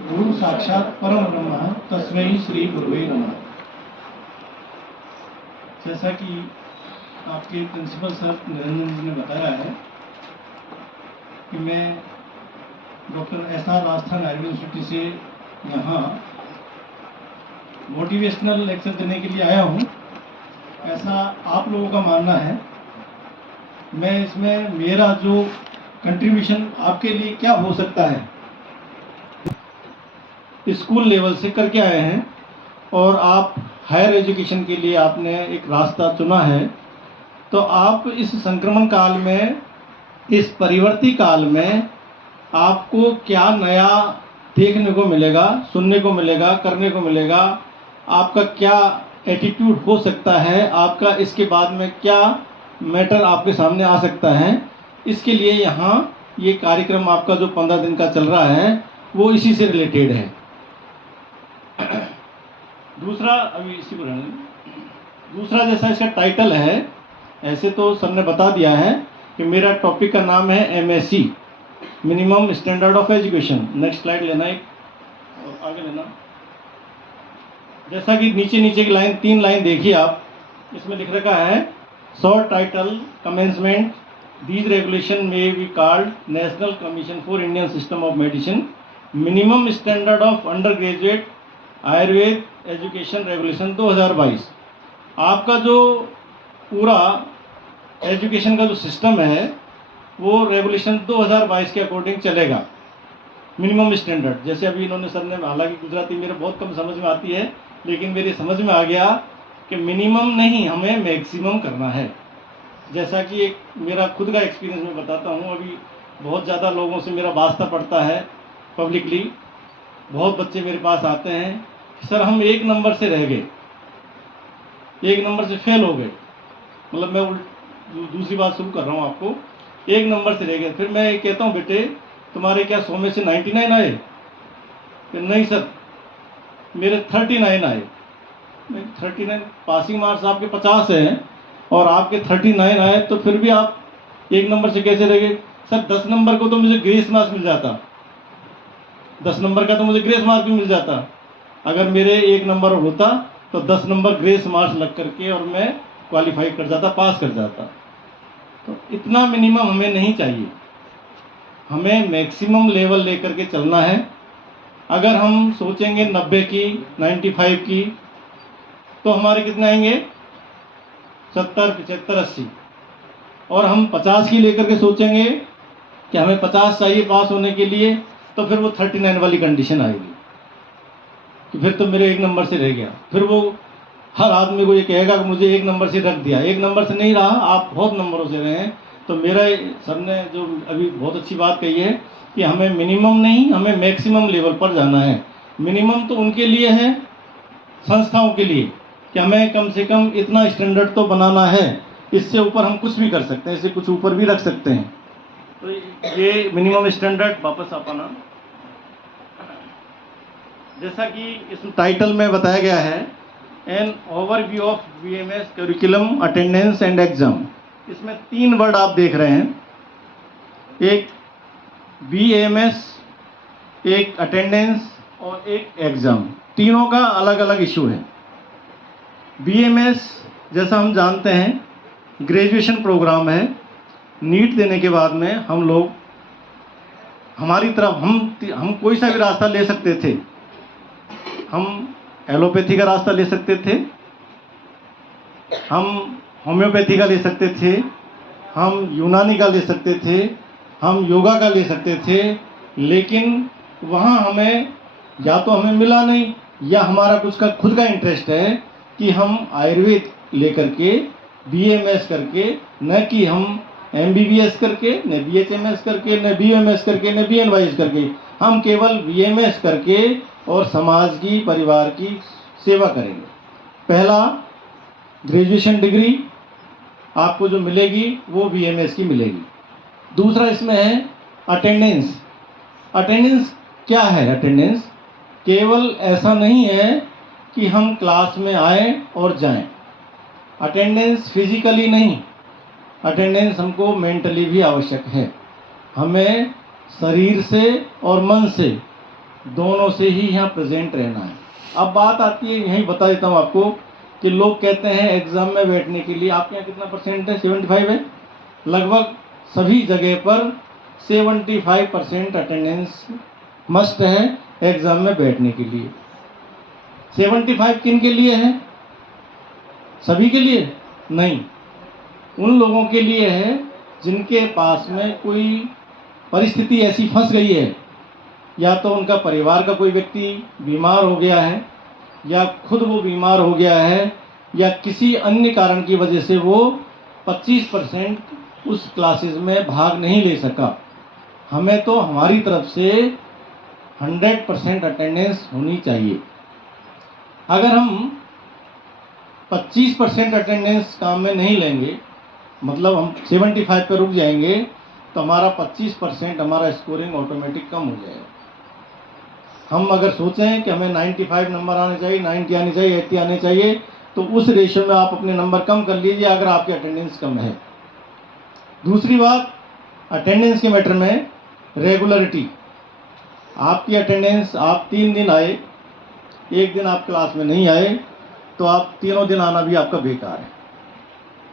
गुरु साक्षात परम ब्रह्म तस्मै श्री गुरुवे नमः। जैसा कि आपके प्रिंसिपल सर निरंजन जी ने बताया है कि मैं doctor SR Rajasthan Ayurveda university से यहाँ मोटिवेशनल लेक्चर देने के लिए आया हूँ, ऐसा आप लोगों का मानना है। मैं इसमें मेरा जो कंट्रीब्यूशन आपके लिए क्या हो सकता है, स्कूल लेवल से करके आए हैं और आप हायर एजुकेशन के लिए आपने एक रास्ता चुना है, तो आप इस संक्रमण काल में, इस परिवर्ती काल में आपको क्या नया देखने को मिलेगा, सुनने को मिलेगा, करने को मिलेगा, आपका क्या एटीट्यूड हो सकता है, आपका इसके बाद में क्या मैटर आपके सामने आ सकता है। इसके लिए यहाँ ये कार्यक्रम आपका जो 15 दिन का चल रहा है वो इसी से रिलेटेड है। दूसरा, अभी इसी को रहने दें। दूसरा, जैसा इसका टाइटल है, ऐसे तो सर ने बता दिया है कि मेरा टॉपिक का नाम है MSc, minimum standard of education. Next slide लेना एक और आगे लेना। जैसा कि नीचे नीचे की लाइन, 3 लाइन देखिए आप, इसमें लिख रखा है short title commencement, these regulation may be called national commission for Indian system of medicine, minimum standard of under graduate Ayurveda education regulation 2022। आपका जो पूरा एजुकेशन का जो सिस्टम है वो रेगुलेशन 2022 के अकॉर्डिंग चलेगा। मिनिमम स्टैंडर्ड, जैसे अभी इन्होंने सर ने, हालांकि गुजराती मेरे बहुत कम समझ में आती है, लेकिन मेरी समझ में आ गया कि मिनिमम नहीं, हमें मैक्सिमम करना है। जैसा कि एक मेरा खुद का एक्सपीरियंस मैं बताता हूँ। अभी बहुत ज़्यादा लोगों से मेरा वास्ता पड़ता है पब्लिकली। बहुत बच्चे मेरे पास आते हैं, सर हम 1 नंबर से रह गए, 1 नंबर से फेल हो गए। मतलब मैं दूसरी बात शुरू कर रहा हूँ आपको, 1 नंबर से रह गए। फिर मैं कहता हूँ, बेटे तुम्हारे क्या 100 में से 99 आए? फिर नहीं सर, मेरे 39 आए। 39 पासिंग मार्क्स आपके 50 हैं और आपके 39 आए, तो फिर भी आप 1 नंबर से कैसे रह गए? सर 10 नंबर को तो मुझे ग्रेस मार्क्स मिल जाता, 10 नंबर का तो मुझे ग्रेस मार्क्स भी मिल जाता। अगर मेरे 1 नंबर होता तो 10 नंबर ग्रेस मार्क्स लग करके और मैं क्वालिफाई कर जाता, पास कर जाता। तो इतना मिनिमम हमें नहीं चाहिए, हमें मैक्सिमम लेवल लेकर के चलना है। अगर हम सोचेंगे 90 की, 95 की, तो हमारे कितने आएंगे? 70, 75, 80। और हम 50 की लेकर के सोचेंगे कि हमें 50 चाहिए पास होने के लिए, तो फिर वो 39 वाली कंडीशन आएगी कि फिर तो मेरे 1 नंबर से रह गया। फिर वो हर आदमी को ये कहेगा कि मुझे 1 नंबर से रख दिया। 1 नंबर से नहीं रहा, आप बहुत नंबरों से रहे हैं। तो मेरा, सर ने जो अभी बहुत अच्छी बात कही है कि हमें मिनिमम नहीं, हमें मैक्सिमम लेवल पर जाना है। मिनिमम तो उनके लिए है, संस्थाओं के लिए, कि हमें कम से कम इतना स्टैंडर्ड तो बनाना है, इससे ऊपर हम कुछ भी कर सकते हैं, इससे कुछ ऊपर भी रख सकते हैं। तो ये मिनिमम स्टैंडर्ड, वापस आप आना। जैसा कि इस टाइटल में बताया गया है, an overview of BMS curriculum, attendance and exam. इसमें 3 वर्ड आप देख रहे हैं, एक BMS, एक अटेंडेंस और एक एग्जाम। तीनों का अलग अलग इशू है। BMS जैसा हम जानते हैं ग्रेजुएशन प्रोग्राम है। नीट देने के बाद में हम लोग, हमारी तरफ हम कोई सा भी रास्ता ले सकते थे। हम एलोपैथी का रास्ता ले सकते थे, हम होम्योपैथी का ले सकते थे, हम यूनानी का ले सकते थे, हम योगा का ले सकते थे। लेकिन वहाँ हमें या तो हमें मिला नहीं, या हमारा कुछ का खुद का इंटरेस्ट है कि हम आयुर्वेद लेकर के BMS करके, न कि हम MBBS करके, न BHMS करके, न BMS करके, न BNYS करके, हम केवल BMS करके और समाज की, परिवार की सेवा करेंगे। पहला, ग्रेजुएशन डिग्री आपको जो मिलेगी वो BMS की मिलेगी। दूसरा इसमें है अटेंडेंस। अटेंडेंस क्या है? अटेंडेंस केवल ऐसा नहीं है कि हम क्लास में आए और जाएं। अटेंडेंस फिजिकली नहीं, अटेंडेंस हमको मेंटली भी आवश्यक है। हमें शरीर से और मन से दोनों से ही यहाँ प्रेजेंट रहना है। अब बात आती है, यहीं बता देता हूँ आपको, कि लोग कहते हैं एग्ज़ाम में बैठने के लिए आपके यहाँ कितना परसेंट है, 75 है। लगभग सभी जगह पर 75% अटेंडेंस मस्ट है एग्ज़ाम में बैठने के लिए। 75 किन के लिए है? सभी के लिए नहीं, उन लोगों के लिए है जिनके पास में कोई परिस्थिति ऐसी फंस गई है, या तो उनका परिवार का कोई व्यक्ति बीमार हो गया है, या खुद वो बीमार हो गया है, या किसी अन्य कारण की वजह से वो 25% उस क्लासेस में भाग नहीं ले सका। हमें तो हमारी तरफ से 100% अटेंडेंस होनी चाहिए। अगर हम 25% अटेंडेंस काम में नहीं लेंगे, मतलब हम 75 पे रुक जाएंगे, तो हमारा 25% हमारा स्कोरिंग ऑटोमेटिक कम हो जाएगा। हम अगर सोचें कि हमें 95 नंबर आने चाहिए, 90 आने चाहिए, 80 आने चाहिए, तो उस रेशियो में आप अपने नंबर कम कर लीजिए अगर आपकी अटेंडेंस कम है। दूसरी बात, अटेंडेंस के मैटर में रेगुलरिटी। आपकी अटेंडेंस, आप 3 दिन आए, एक दिन आप क्लास में नहीं आए, तो आप तीनों दिन आना भी आपका बेकार है।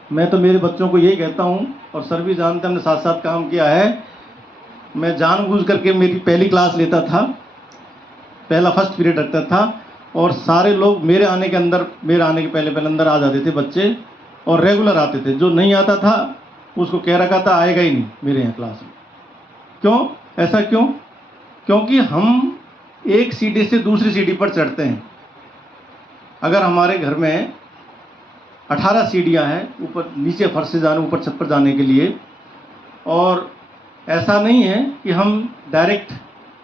मैं तो मेरे बच्चों को यही कहता हूँ, और सर भी जानते हैं, हमने साथ साथ काम किया है। मैं जानबूझ करके मेरी पहली क्लास लेता था, पहला फर्स्ट पीरियड रखता था, और सारे लोग मेरे आने के पहले अंदर आ जाते थे बच्चे, और रेगुलर आते थे। जो नहीं आता था उसको कह रखा था आएगा ही नहीं मेरे यहाँ क्लास में। क्यों? ऐसा क्यों? क्योंकि हम एक सीढ़ी से दूसरी सीढ़ी पर चढ़ते हैं। अगर हमारे घर में 18 सीढ़ियाँ हैं, ऊपर नीचे फर्श से जाने, ऊपर छत पर जाने के लिए, और ऐसा नहीं है कि हम डायरेक्ट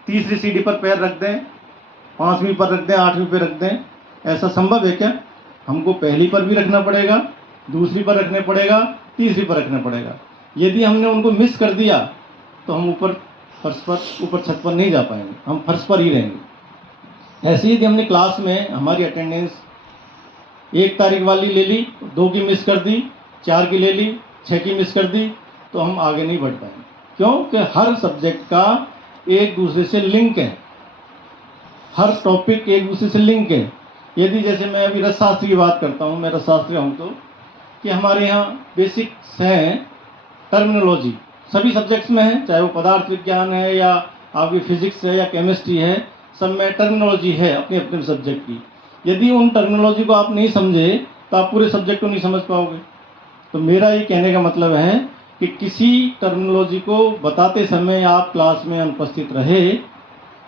तीसरी सीढ़ी पर पैर रख दें, 5वीं पर रख दें, 8वीं पर रख दें। ऐसा संभव है क्या? हमको पहली पर भी रखना पड़ेगा, दूसरी पर रखना पड़ेगा, तीसरी पर रखना पड़ेगा। यदि हमने उनको मिस कर दिया तो हम ऊपर छत पर नहीं जा पाएंगे, हम फर्श पर ही रहेंगे। ऐसे ही यदि हमने क्लास में हमारी अटेंडेंस 1 तारीख वाली ले ली, 2 की मिस कर दी, 4 की ले ली, 6 की मिस कर दी, तो हम आगे नहीं बढ़ पाएंगे। क्योंकि हर सब्जेक्ट का एक दूसरे से लिंक है, हर टॉपिक एक दूसरे से लिंक है। यदि जैसे मैं अभी रसशास्त्र की बात करता हूँ, मैं रसशास्त्री हूँ, तो कि हमारे यहाँ बेसिक्स हैं, टर्मिनोलॉजी सभी सब्जेक्ट्स में है, चाहे वो पदार्थ विज्ञान है या आपकी फिजिक्स है या केमिस्ट्री है, सब में टर्मिनोलॉजी है अपने अपने सब्जेक्ट की। यदि उन टर्मिनोलॉजी को आप नहीं समझे तो आप पूरे सब्जेक्ट को नहीं समझ पाओगे। तो मेरा ये कहने का मतलब है कि किसी टर्मिनोलॉजी को बताते समय आप क्लास में अनुपस्थित रहे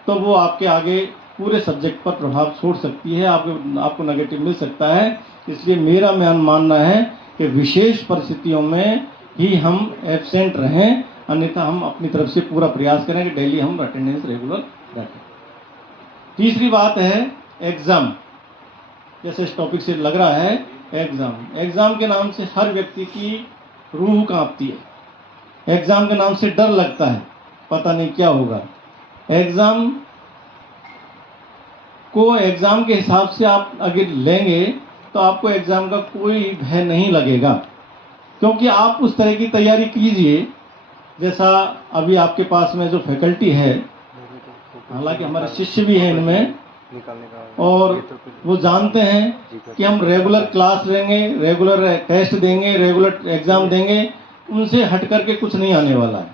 तो वो आपके आगे पूरे सब्जेक्ट पर प्रभाव छोड़ सकती है, आपको नेगेटिव मिल सकता है। इसलिए मेरा मानना है कि विशेष परिस्थितियों में ही हम एब्सेंट रहें, अन्यथा हम अपनी तरफ से पूरा प्रयास करें कि डेली हम अटेंडेंस रेगुलर रखें। तीसरी बात है एग्ज़ाम। जैसे इस टॉपिक से लग रहा है एग्ज़ाम के नाम से हर व्यक्ति की रूह कांपती है। एग्ज़ाम के नाम से डर लगता है, पता नहीं क्या होगा। एग्ज़ाम के हिसाब से आप अगर लेंगे तो आपको एग्ज़ाम का कोई भय नहीं लगेगा, क्योंकि आप उस तरह की तैयारी कीजिए जैसा अभी आपके पास में जो फैकल्टी है, हालांकि हमारे शिष्य भी हैं इनमें, और वो जानते हैं कि हम रेगुलर क्लास लेंगे, रेगुलर टेस्ट देंगे, रेगुलर एग्ज़ाम देंगे, उनसे हट करके कुछ नहीं आने वाला है।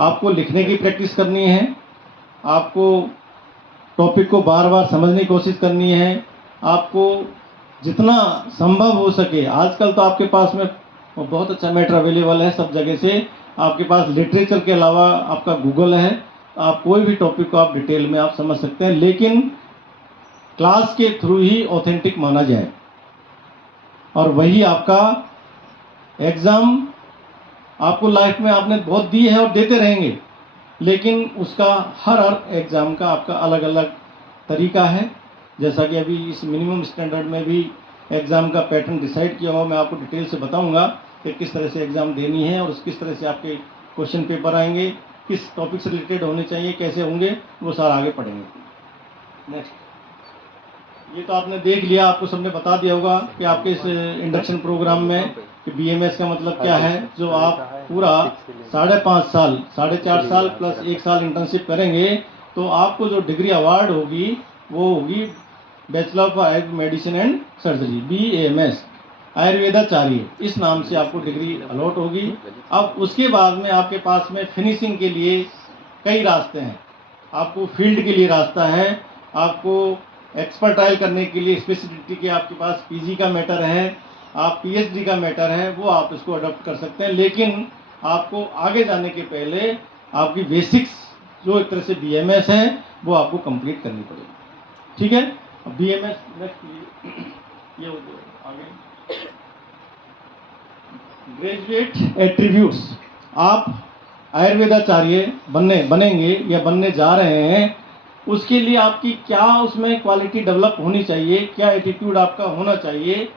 आपको लिखने की प्रैक्टिस करनी है, आपको टॉपिक को बार बार समझने की कोशिश करनी है, आपको जितना संभव हो सके। आजकल तो आपके पास में बहुत अच्छा मैटर अवेलेबल है सब जगह से, आपके पास लिटरेचर के अलावा आपका गूगल है, आप कोई भी टॉपिक को आप डिटेल में आप समझ सकते हैं, लेकिन क्लास के थ्रू ही ऑथेंटिक माना जाए, और वही आपका एग्ज़ाम आपको लाइफ में आपने बहुत दी है और देते रहेंगे, लेकिन उसका हर एग्ज़ाम का आपका अलग अलग तरीका है। जैसा कि अभी इस मिनिमम स्टैंडर्ड में भी एग्ज़ाम का पैटर्न डिसाइड किया हुआ, मैं आपको डिटेल से बताऊंगा कि किस तरह से एग्ज़ाम देनी है और किस तरह से आपके क्वेश्चन पेपर आएंगे, किस टॉपिक से रिलेटेड होने चाहिए, कैसे होंगे, वो सारा आगे पढ़ेंगे। नेक्स्ट, ये तो आपने देख लिया, आपको सबने बता दिया होगा कि आपके इस इंडक्शन प्रोग्राम में कि BMS का मतलब क्या है, जो आप पूरा 5.5 साल, 4.5 साल प्लस 1 साल इंटर्नशिप करेंगे, तो आपको जो डिग्री अवार्ड होगी वो होगी bachelor of Ayurveda medicine and surgery, BAMS, आयुर्वेदाचार्य, इस नाम से आपको डिग्री अलॉट होगी। अब उसके बाद में आपके पास में फिनिशिंग के लिए कई रास्ते हैं। आपको फील्ड के लिए रास्ता है, आपको एक्सपर्टाइल करने के लिए स्पेसिफिसिटी के आपके पास PG का मैटर है, आप PhD का मैटर है, वो आप इसको अडॉप्ट कर सकते हैं। लेकिन आपको आगे जाने के पहले आपकी बेसिक्स जो एक तरह से BMS है वो आपको कंप्लीट करनी पड़ेगी, ठीक है। BMS नेक्स्ट ये हो गया आगे। ग्रेजुएट एट्रीब्यूट्स, आप आयुर्वेदाचार्य बनेंगे या बनने जा रहे हैं, उसके लिए आपकी क्या उसमें क्वालिटी डेवलप होनी चाहिए, क्या एटीट्यूड आपका होना चाहिए,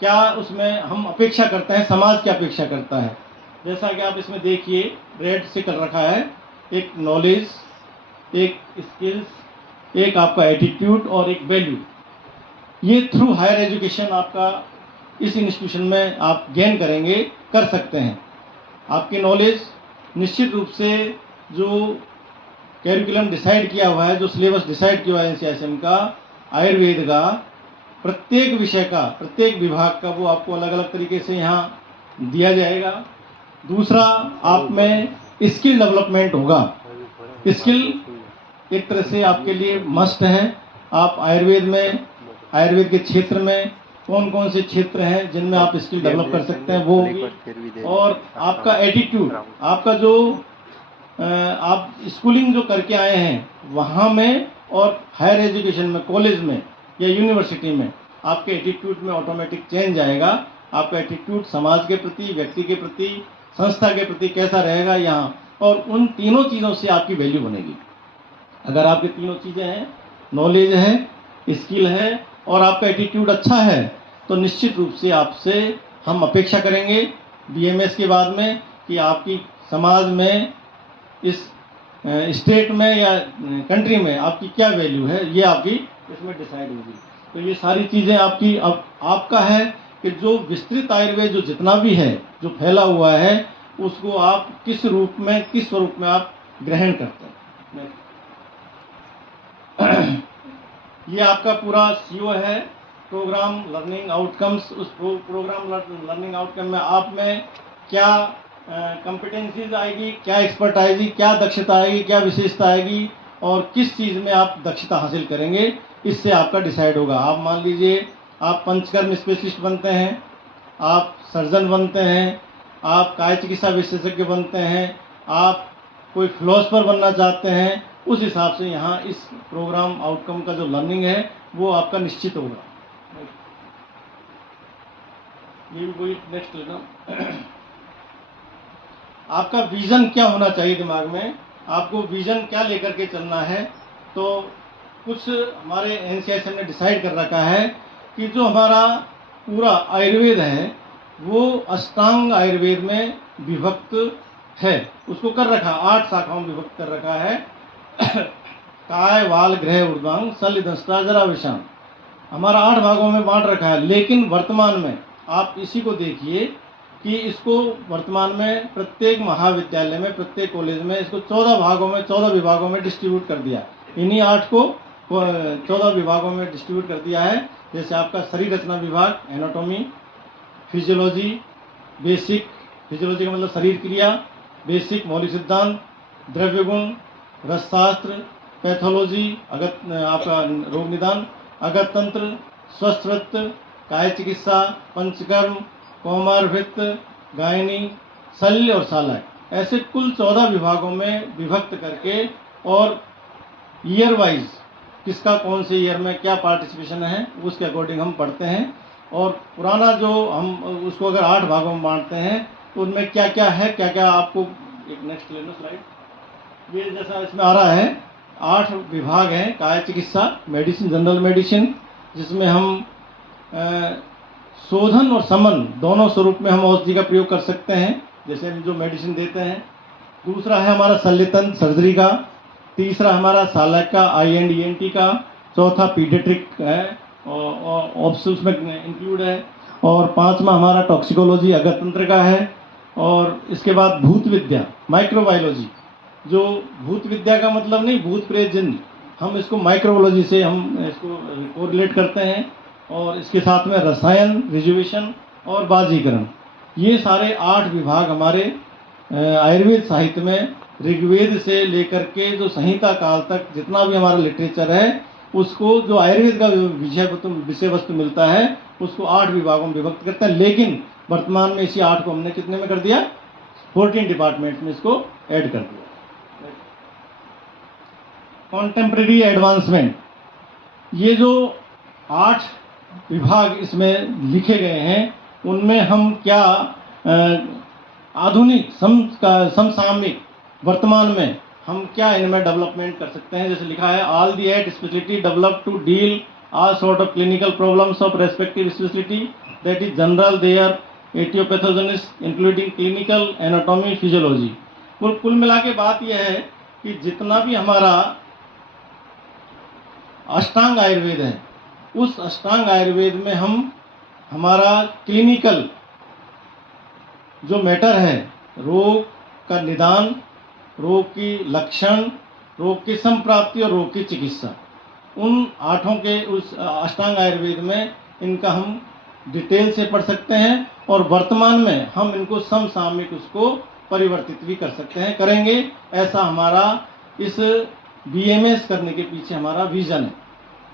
क्या उसमें हम अपेक्षा करते हैं, समाज क्या अपेक्षा करता है। जैसा कि आप इसमें देखिए रेड से कर रखा है, एक नॉलेज, एक स्किल्स, एक आपका एटीट्यूड और एक वैल्यू। ये थ्रू हायर एजुकेशन आपका इस इंस्टीट्यूशन में आप गेन करेंगे, कर सकते हैं। आपकी नॉलेज निश्चित रूप से जो कैरिकुलम डिसाइड किया हुआ है, जो सिलेबस डिसाइड किया हुआ है NCISM का, आयुर्वेद का, प्रत्येक विषय का, प्रत्येक विभाग का, वो आपको अलग अलग तरीके से यहाँ दिया जाएगा। दूसरा, आप में स्किल डेवलपमेंट होगा। स्किल एक तरह से आपके लिए मस्ट है। आप आयुर्वेद के क्षेत्र में कौन कौन से क्षेत्र हैं जिनमें आप स्किल डेवलप कर सकते हैं, वो होगी। और आपका एटीट्यूड, आपका जो आप स्कूलिंग जो करके आए हैं वहाँ में और हायर एजुकेशन में, कॉलेज में या यूनिवर्सिटी में, आपके एटीट्यूड में ऑटोमेटिक चेंज आएगा। आपका एटीट्यूड समाज के प्रति, व्यक्ति के प्रति, संस्था के प्रति कैसा रहेगा यहाँ, और उन तीनों चीज़ों से आपकी वैल्यू बनेगी। अगर आपकी तीनों चीज़ें हैं, नॉलेज है, स्किल है और आपका एटीट्यूड अच्छा है, तो निश्चित रूप से आपसे हम अपेक्षा करेंगे BMS के बाद में कि आपकी समाज में, इस स्टेट में या कंट्री में आपकी क्या वैल्यू है, ये आपकी इसमें डिसाइड होगी। तो ये सारी चीज़ें आपकी, अब आपका है कि जो विस्तृत आयुर्वेद जो जितना भी है, जो फैला हुआ है, उसको आप किस रूप में, किस स्वरूप में आप ग्रहण करते हैं। ये आपका पूरा CO है, प्रोग्राम लर्निंग आउटकम्स। उस प्रोग्राम लर्निंग आउटकम में आप में क्या कॉम्पिटेंसीज आएगी, क्या एक्सपर्ट आएगी, क्या दक्षता आएगी, क्या विशेषता आएगी और किस चीज़ में आप दक्षता हासिल करेंगे, इससे आपका डिसाइड होगा। आप मान लीजिए आप पंचकर्म स्पेशलिस्ट बनते हैं, आप सर्जन बनते हैं, आप काय चिकित्सा विशेषज्ञ बनते हैं, आप कोई फिलोसफर बनना चाहते हैं, उस हिसाब से यहाँ इस प्रोग्राम आउटकम का जो लर्निंग है वो आपका निश्चित होगा। ये भी कोई नेक्स्ट लेना। आपका विजन क्या होना चाहिए दिमाग में, आपको विजन क्या लेकर के चलना है। तो कुछ हमारे NCISM ने डिसाइड कर रखा है कि जो हमारा पूरा आयुर्वेद है वो अष्टांग आयुर्वेद में विभक्त है, उसको कर रखा 8 शाखाओं में विभक्त कर रखा है। काय, वाल, ग्रह, ऊर्ध्वांग, शल्य, दंष्टा, जरा, विषाण, हमारा 8 भागों में बांट रखा है। लेकिन वर्तमान में आप इसी को देखिए कि इसको वर्तमान में प्रत्येक महाविद्यालय में, प्रत्येक कॉलेज में इसको 14 भागों में, 14 विभागों में डिस्ट्रीब्यूट कर दिया। इन्हीं 8 को 14 विभागों में डिस्ट्रीब्यूट कर दिया है। जैसे आपका शरीर रचना विभाग, एनाटॉमी, फिजियोलॉजी, बेसिक, फिजियोलॉजी का मतलब शरीर क्रिया, बेसिक मौलिक सिद्धांत, द्रव्य गुण, रसशास्त्र, पैथोलॉजी, आपका रोग निदान, अगत तंत्र, स्वस्थवृत्त, काय चिकित्सा, पंचकर्म, कौमारभृत्त, गायनी, शल्य और शालाय, ऐसे कुल 14 विभागों में विभक्त करके और ईयर वाइज किसका कौन से ईयर में क्या पार्टिसिपेशन है उसके अकॉर्डिंग हम पढ़ते हैं। और पुराना जो हम उसको अगर 8 भागों में बांटते हैं तो उनमें क्या क्या है, क्या क्या आपको, एक नेक्स्ट ले लो स्लाइड। ये जैसा इसमें आ रहा है 8 विभाग हैं। काय चिकित्सा, मेडिसिन, जनरल मेडिसिन, जिसमें हम शोधन और समन दोनों स्वरूप में हम औषधि का प्रयोग कर सकते हैं, जैसे हम जो मेडिसिन देते हैं। दूसरा है हमारा शल्यतंत्र, सर्जरी का। तीसरा हमारा शालाय का, IND-ENT का। चौथा पीडियाट्रिक है और ऑप्शंस में इंक्लूड है। और 5वां हमारा टॉक्सिकोलॉजी, अगतंत्र का है। और इसके बाद भूत विद्या, माइक्रोबायोलॉजी, जो भूत विद्या का मतलब नहीं, भूत प्रेत जिन, हम इसको माइक्रोबायोलॉजी से हम इसको कोरिलेट करते हैं। और इसके साथ में रसायन, रिजर्वेशन और बाजीकरण, ये सारे 8 विभाग हमारे आयुर्वेद साहित्य में ऋग्वेद से लेकर के जो संहिता काल तक जितना भी हमारा लिटरेचर है, उसको जो आयुर्वेद का विषय वस्तु मिलता है उसको 8 विभागों में विभक्त करते हैं। लेकिन वर्तमान में इसी 8 को हमने कितने में कर दिया, 14 डिपार्टमेंट में इसको ऐड कर दिया। कॉन्टेम्प्रेरी एडवांसमेंट, ये जो 8 विभाग इसमें लिखे गए हैं उनमें हम क्या आधुनिक समसामयिक वर्तमान में हम क्या इनमें डेवलपमेंट कर सकते हैं। जैसे लिखा है, all the 8 speciality develop to deal all sort of clinical problems of respective speciality, that is general, there etiopathogenesis including clinical, anatomy, physiology. कुल मिला के बात यह है कि जितना भी हमारा अष्टांग आयुर्वेद है, उस अष्टांग आयुर्वेद में हम हमारा क्लिनिकल जो मैटर है, रोग का निदान, रोग की लक्षण, रोग की संप्राप्ति और रोग की चिकित्सा, उन 8 के उस अष्टांग आयुर्वेद में इनका हम डिटेल से पढ़ सकते हैं। और वर्तमान में हम इनको समसामयिक उसको परिवर्तित भी कर सकते हैं, करेंगे। ऐसा हमारा इस BMS करने के पीछे हमारा विजन है।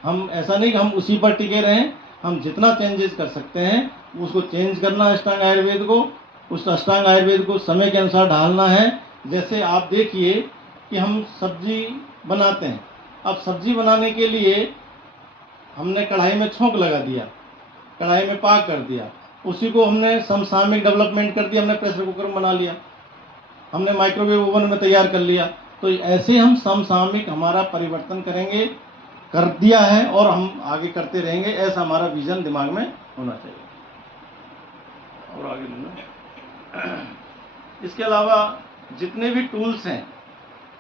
हम ऐसा नहीं कि हम उसी पर टिके रहें, हम जितना चेंजेस कर सकते हैं उसको चेंज करना है। अष्टांग आयुर्वेद को, उस अष्टांग आयुर्वेद को समय के अनुसार ढालना है। जैसे आप देखिए कि हम सब्जी बनाते हैं, अब सब्जी बनाने के लिए हमने कढ़ाई में छोंक लगा दिया, कढ़ाई में पाक कर दिया, उसी को हमने समसामयिक डेवलपमेंट कर दिया, हमने प्रेशर कुकर में बना लिया, हमने माइक्रोवेव ओवन में तैयार कर लिया। तो ऐसे हम समसामयिक हमारा परिवर्तन करेंगे, कर दिया है और हम आगे करते रहेंगे। ऐसा हमारा विजन दिमाग में होना चाहिए। और आगे लेना, इसके अलावा जितने भी टूल्स हैं,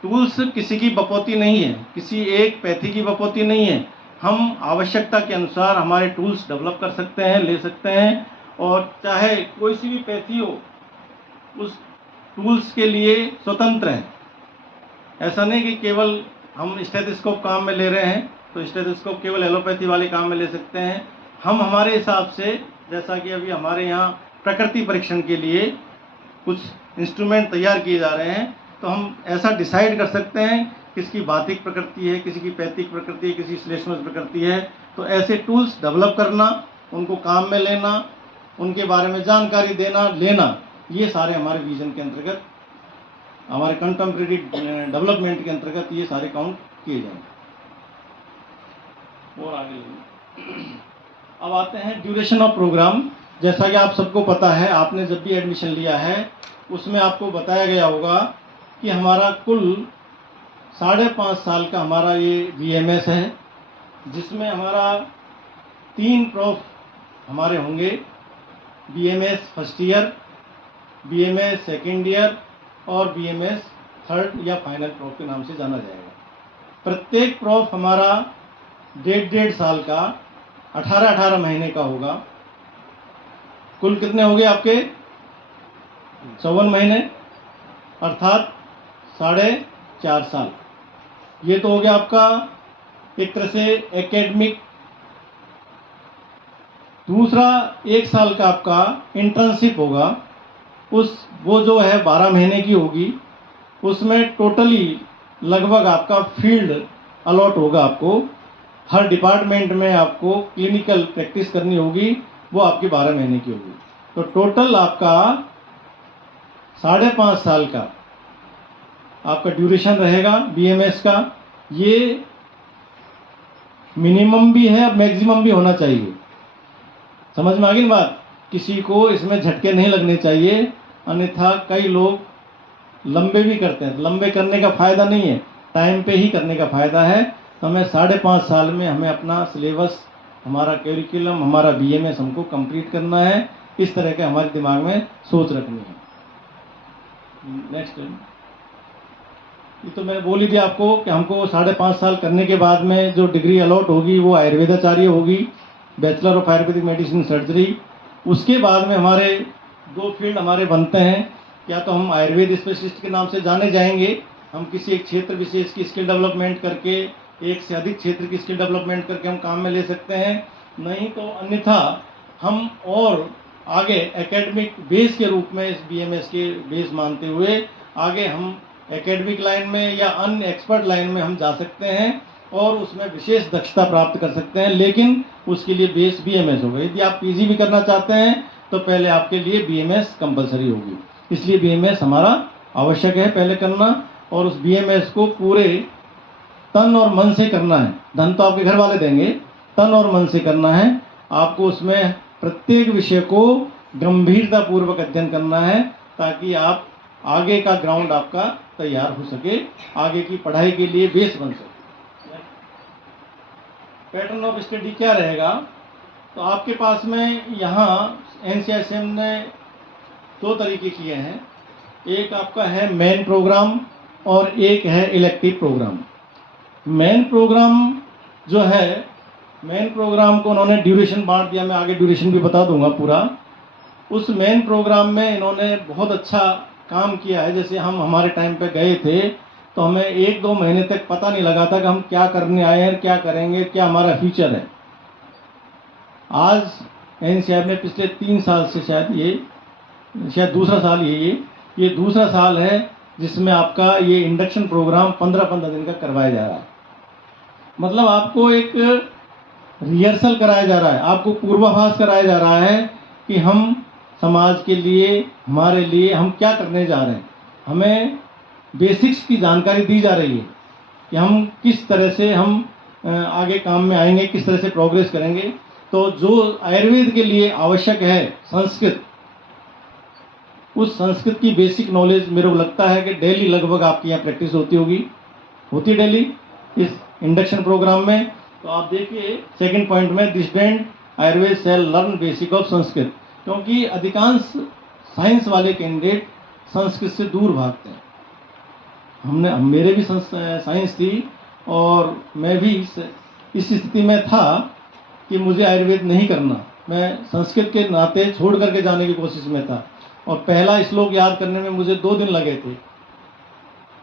टूल्स किसी की बपौती नहीं है, किसी एक पैथी की बपौती नहीं है। हम आवश्यकता के अनुसार हमारे टूल्स डेवलप कर सकते हैं, ले सकते हैं। और चाहे कोई सी भी पैथी हो, उस टूल्स के लिए स्वतंत्र है। ऐसा नहीं कि केवल हम स्टेथोस्कोप काम में ले रहे हैं तो स्टेथोस्कोप केवल एलोपैथी वाले काम में ले सकते हैं। हम हमारे हिसाब से, जैसा कि अभी हमारे यहाँ प्रकृति परीक्षण के लिए कुछ इंस्ट्रूमेंट तैयार किए जा रहे हैं, तो हम ऐसा डिसाइड कर सकते हैं किसकी बातिक प्रकृति है, किसी की पैथिक प्रकृति है, किसी श्लेष्मज प्रकृति है। तो ऐसे टूल्स डेवलप करना, उनको काम में लेना, उनके बारे में जानकारी देना, लेना, ये सारे हमारे विजन के अंतर्गत, हमारे कंटेम्प्रेरी डेवलपमेंट के अंतर्गत ये सारे काउंट किए जाएंगे। और आगे अब आते हैं ड्यूरेशन ऑफ प्रोग्राम। जैसा कि आप सबको पता है, आपने जब भी एडमिशन लिया है उसमें आपको बताया गया होगा कि हमारा कुल 5.5 साल का हमारा ये BMS है, जिसमें हमारा 3 प्रोफ हमारे होंगे, BMS first year, BMS second year और BMS थर्ड या फाइनल प्रोफ के नाम से जाना जाएगा। प्रत्येक प्रोफ हमारा 1.5 साल का 18 महीने का होगा। कुल कितने हो गए आपके? 54 महीने, अर्थात 4.5 साल। ये तो हो गया आपका एक तरह से एकेडमिक। दूसरा 1 साल का आपका इंटर्नशिप होगा, वो जो है 12 महीने की होगी। उसमें टोटली लगभग आपका फील्ड अलॉट होगा आपको, हर डिपार्टमेंट में आपको क्लिनिकल प्रैक्टिस करनी होगी, वो आपकी 12 महीने की होगी। तो टोटल आपका 5.5 साल का आपका ड्यूरेशन रहेगा BMS का। ये मिनिमम भी है और मैक्सिमम भी होना चाहिए। समझ में आ गई बात? किसी को इसमें झटके नहीं लगने चाहिए, अन्यथा कई लोग लंबे भी करते हैं। लंबे करने का फ़ायदा नहीं है, टाइम पे ही करने का फ़ायदा है। तो हमें 5.5 साल में हमें अपना सिलेबस, हमारा करिकुलम, हमारा BMS हमको कंप्लीट करना है। इस तरह के हमारे दिमाग में सोच रखनी है। नेक्स्ट, ये तो मैंने बोल ही दिया आपको कि हमको 5.5 साल करने के बाद में जो डिग्री अलॉट होगी वो आयुर्वेदाचार्य होगी, bachelor of Ayurvedic medicine surgery. उसके बाद में हमारे 2 फील्ड हमारे बनते हैं, या तो हम आयुर्वेद स्पेशलिस्ट के नाम से जाने जाएंगे, हम किसी एक क्षेत्र विशेष की स्किल डेवलपमेंट करके, एक से अधिक क्षेत्र की स्किल डेवलपमेंट करके हम काम में ले सकते हैं। नहीं तो अन्यथा हम और आगे एकेडमिक बेस के रूप में इस बीएमएस के बेस मानते हुए आगे हम एकेडमिक लाइन में या अन्य एक्सपर्ट लाइन में हम जा सकते हैं और उसमें विशेष दक्षता प्राप्त कर सकते हैं, लेकिन उसके लिए बेस बीएमएस होगा। यदि आप पीजी भी करना चाहते हैं तो पहले आपके लिए बीएमएस कंपलसरी होगी, इसलिए बीएमएस हमारा आवश्यक है पहले करना, और उस बीएमएस को पूरे तन और मन से करना है। धन तो आपके घर वाले देंगे, तन और मन से करना है। आपको उसमें प्रत्येक विषय को गंभीरतापूर्वक अध्ययन करना है ताकि आप आगे का ग्राउंड आपका तैयार हो सके, आगे की पढ़ाई के लिए बेस बन सके। पैटर्न ऑफ स्टडी क्या रहेगा? तो आपके पास में यहाँ एनसीआईएसएम ने 2 तरीके किए हैं। एक आपका है मेन प्रोग्राम और एक है इलेक्टिव प्रोग्राम। मेन प्रोग्राम जो है, मेन प्रोग्राम को उन्होंने ड्यूरेशन बांट दिया, मैं आगे ड्यूरेशन भी बता दूंगा पूरा। उस मेन प्रोग्राम में इन्होंने बहुत अच्छा काम किया है। जैसे हम हमारे टाइम पे गए थे तो हमें 1-2 महीने तक पता नहीं लगा था कि हम क्या करने आए हैं, क्या करेंगे, क्या हमारा फ्यूचर है। आज एनसीआर में पिछले 3 साल से शायद दूसरा साल ये दूसरा साल है जिसमें आपका ये इंडक्शन प्रोग्राम 15-15 दिन का करवाया जा रहा है। मतलब आपको एक रिहर्सल कराया जा रहा है, आपको पूर्वाभास कराया जा रहा है कि हम समाज के लिए, हमारे लिए हम क्या करने जा रहे हैं। हमें बेसिक्स की जानकारी दी जा रही है कि हम किस तरह से हम आगे काम में आएंगे, किस तरह से प्रोग्रेस करेंगे। तो जो आयुर्वेद के लिए आवश्यक है संस्कृत, उस संस्कृत की बेसिक नॉलेज मेरे को लगता है कि डेली लगभग आपकी यहाँ प्रैक्टिस होती डेली इस इंडक्शन प्रोग्राम में। तो आप देखिए सेकंड पॉइंट में, this student Ayurveda shell learn basic of Sanskrit, क्योंकि अधिकांश साइंस वाले कैंडिडेट संस्कृत से दूर भागते हैं। मेरे भी साइंस थी और मैं भी इस स्थिति में था कि मुझे आयुर्वेद नहीं करना, मैं संस्कृत के नाते छोड़ करके जाने की कोशिश में था। और पहला श्लोक याद करने में मुझे 2 दिन लगे थे,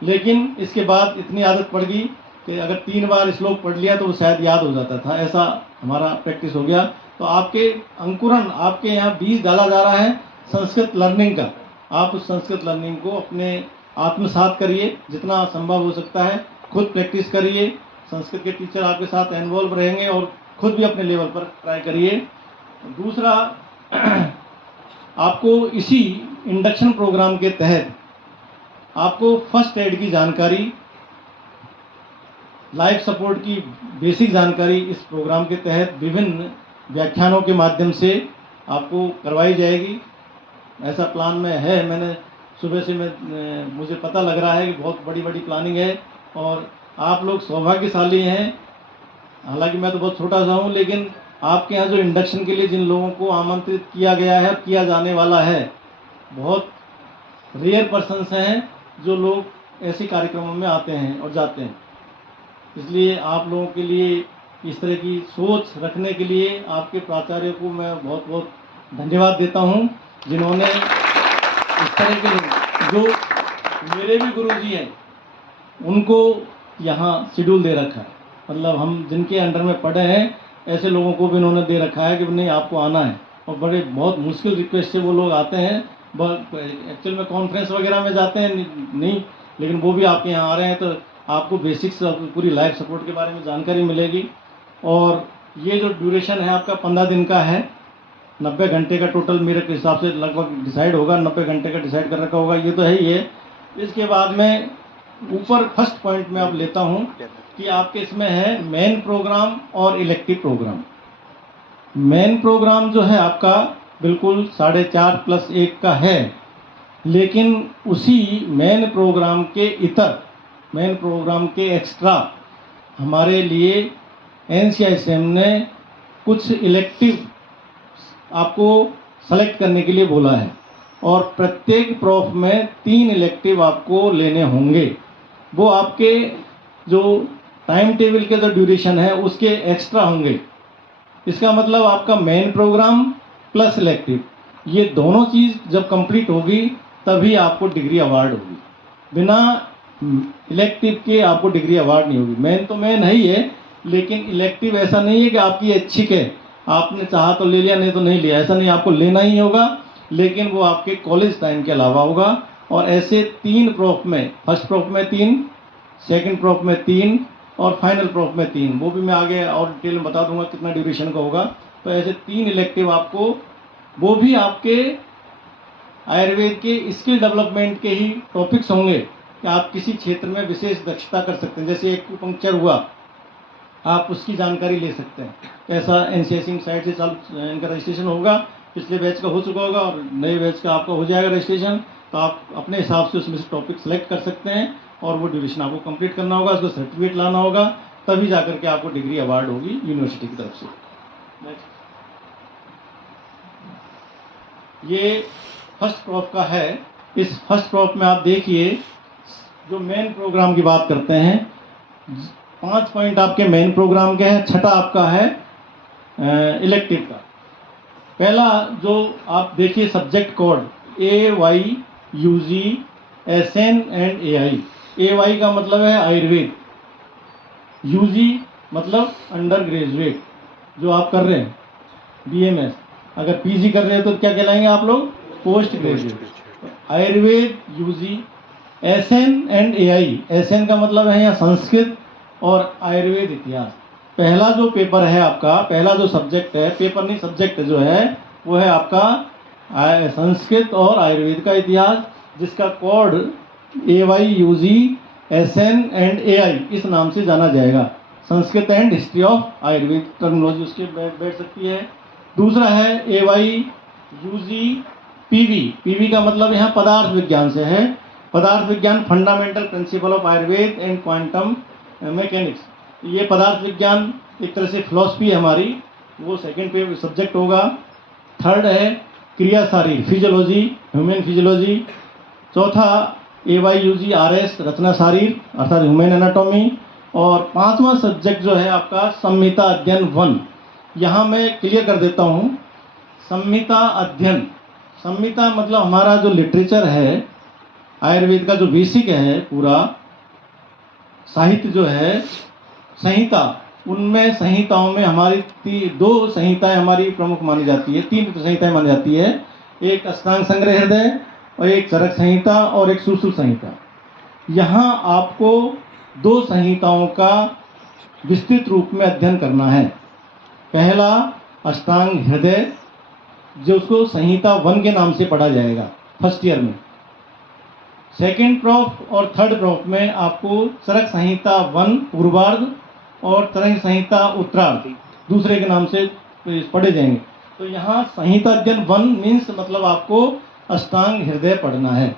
लेकिन इसके बाद इतनी आदत पड़ गई कि अगर 3 बार श्लोक पढ़ लिया तो वो शायद याद हो जाता था। ऐसा हमारा प्रैक्टिस हो गया। तो आपके अंकुरन, आपके यहाँ बीज डाला जा रहा है संस्कृत लर्निंग का। आप उस संस्कृत लर्निंग को अपने आत्मसात करिए, जितना संभव हो सकता है खुद प्रैक्टिस करिए। संस्कृत के टीचर आपके साथ इन्वॉल्व रहेंगे और खुद भी अपने लेवल पर ट्राई करिए। दूसरा, आपको इसी इंडक्शन प्रोग्राम के तहत आपको फर्स्ट एड की जानकारी, लाइफ सपोर्ट की बेसिक जानकारी इस प्रोग्राम के तहत विभिन्न व्याख्यानों के माध्यम से आपको करवाई जाएगी। ऐसा प्लान में है, मैंने सुबह से मुझे पता लग रहा है कि बहुत बड़ी प्लानिंग है और आप लोग सौभाग्यशाली हैं। हालांकि मैं तो बहुत छोटा सा हूँ, लेकिन आपके यहाँ जो इंडक्शन के लिए जिन लोगों को आमंत्रित किया गया है, किया जाने वाला है, बहुत रेयर पर्सन्स हैं जो लोग ऐसे कार्यक्रमों में आते हैं और जाते हैं। इसलिए आप लोगों के लिए इस तरह की सोच रखने के लिए आपके प्राचार्य को मैं बहुत बहुत धन्यवाद देता हूँ, जिन्होंने इस तरह के लोग, जो मेरे भी गुरुजी हैं, उनको यहाँ शेड्यूल दे रखा है। मतलब हम जिनके अंडर में पढ़े हैं, ऐसे लोगों को भी इन्होंने दे रखा है कि नहीं आपको आना है। और बहुत मुश्किल रिक्वेस्ट से वो लोग आते हैं। एक्चुअल में कॉन्फ्रेंस वगैरह में जाते हैं नहीं, लेकिन वो भी आपके यहाँ आ रहे हैं। तो आपको बेसिक्स पूरी लाइफ सपोर्ट के बारे में जानकारी मिलेगी। और ये जो ड्यूरेशन है आपका 15 दिन का है, 90 घंटे का टोटल मेरे हिसाब से लगभग डिसाइड होगा, 90 घंटे का डिसाइड कर रखा होगा, ये तो है ही है। इसके बाद में ऊपर फर्स्ट पॉइंट में अब लेता हूँ कि आपके इसमें है मेन प्रोग्राम और इलेक्टिव प्रोग्राम। मेन प्रोग्राम जो है आपका बिल्कुल 4.5+1 का है, लेकिन उसी मेन प्रोग्राम के इतर, मेन प्रोग्राम के एक्स्ट्रा हमारे लिए एनसीआईएसएम ने कुछ इलेक्टिव आपको सेलेक्ट करने के लिए बोला है। और प्रत्येक प्रोफ में 3 इलेक्टिव आपको लेने होंगे। वो आपके जो टाइम टेबल के जो ड्यूरेशन है उसके एक्स्ट्रा होंगे। इसका मतलब आपका मेन प्रोग्राम प्लस इलेक्टिव, ये दोनों चीज़ जब कंप्लीट होगी तभी आपको डिग्री अवार्ड होगी। बिना इलेक्टिव के आपको डिग्री अवार्ड नहीं होगी। मेन तो मेन है ही है, लेकिन इलेक्टिव ऐसा नहीं है कि आपकी ऐच्छिक है, आपने चाहा तो ले लिया नहीं तो नहीं लिया, ऐसा नहीं, आपको लेना ही होगा, लेकिन वो आपके कॉलेज टाइम के अलावा होगा। और ऐसे 3 प्रोफ में, फर्स्ट प्रोफ में 3, सेकंड प्रोफ में 3 और फाइनल प्रोफ में 3, वो भी मैं आगे और डिटेल में बता दूंगा कितना ड्यूरेशन का होगा। तो ऐसे 3 इलेक्टिव आपको, वो भी आपके आयुर्वेद के स्किल डेवलपमेंट के ही टॉपिक्स होंगे कि आप किसी क्षेत्र में विशेष दक्षता कर सकते हैं। जैसे एक्यूपंक्चर हुआ, आप उसकी जानकारी ले सकते हैं। ऐसा एनसीएससी साइट से इनका रजिस्ट्रेशन होगा, पिछले बैच का हो चुका होगा और नए बैच का आपका हो जाएगा रजिस्ट्रेशन। तो आप अपने हिसाब से उसमें से टॉपिक सेलेक्ट कर सकते हैं और वो ड्यूरेशन आपको कंप्लीट करना होगा, उसको सर्टिफिकेट लाना होगा, तभी जाकर के आपको डिग्री अवार्ड होगी यूनिवर्सिटी की तरफ से। नेक्स्ट, ये फर्स्ट प्रॉफ का है। इस फर्स्ट प्रॉफ में आप देखिए, जो मेन प्रोग्राम की बात करते हैं, 5 पॉइंट आपके मेन प्रोग्राम के हैं, छठा आपका है इलेक्टिव का। पहला जो आप देखिए subject code AYUG SN and AI। AY का मतलब है आयुर्वेद, UG मतलब अंडर ग्रेजुएट जो आप कर रहे हैं BMS, अगर PG कर रहे हैं तो क्या कहलाएंगे आप लोग, post graduate. Ayurveda UG, SN and AI। SN का मतलब है यहाँ संस्कृत और आयुर्वेद इतिहास। पहला जो पेपर है आपका, पहला जो सब्जेक्ट है, पेपर नहीं सब्जेक्ट जो है, वो है आपका संस्कृत और आयुर्वेद का इतिहास, जिसका code AYUG SN and AI इस नाम से जाना जाएगा। Sanskrit and history of Ayurveda terminology उसके बैठ सकती है। दूसरा है AYUG PV का मतलब यहाँ पदार्थ विज्ञान से है, पदार्थ विज्ञान fundamental principle of Ayurveda and quantum mechanics. ये पदार्थ विज्ञान एक तरह से फिलॉसफी है हमारी, वो सेकंड पे सब्जेक्ट होगा। थर्ड है क्रिया शारीर फिजियोलॉजी, ह्यूमन फिजियोलॉजी। चौथा AYUG RS रचना शारीर अर्थात ह्यूमन एनाटॉमी। और 5वां सब्जेक्ट जो है आपका संहिता अध्ययन 1। यहाँ मैं क्लियर कर देता हूँ, संहिता अध्ययन, संहिता मतलब हमारा जो लिटरेचर है आयुर्वेद का, जो बेसिक है पूरा साहित्य जो है, संहिता, उनमें संहिताओं में हमारी 2 संहिताएं हमारी प्रमुख मानी जाती है, 3 संहिताएं मानी जाती है। एक अष्टांग संग्रह हृदय और एक चरक संहिता और एक सुश्रुत संहिता। यहाँ आपको 2 संहिताओं का विस्तृत रूप में अध्ययन करना है। पहला अष्टांग हृदय, जो उसको संहिता 1 के नाम से पढ़ा जाएगा फर्स्ट ईयर में। सेकेंड प्रॉफ और थर्ड प्रॉफ में आपको चरक संहिता 1 पूर्वार्ध और चरक संहिता उत्तरार्ध दूसरे के नाम से पढ़े जाएंगे। तो यहाँ संहिता अध्ययन 1 मीन्स मतलब आपको अष्टांग हृदय पढ़ना है।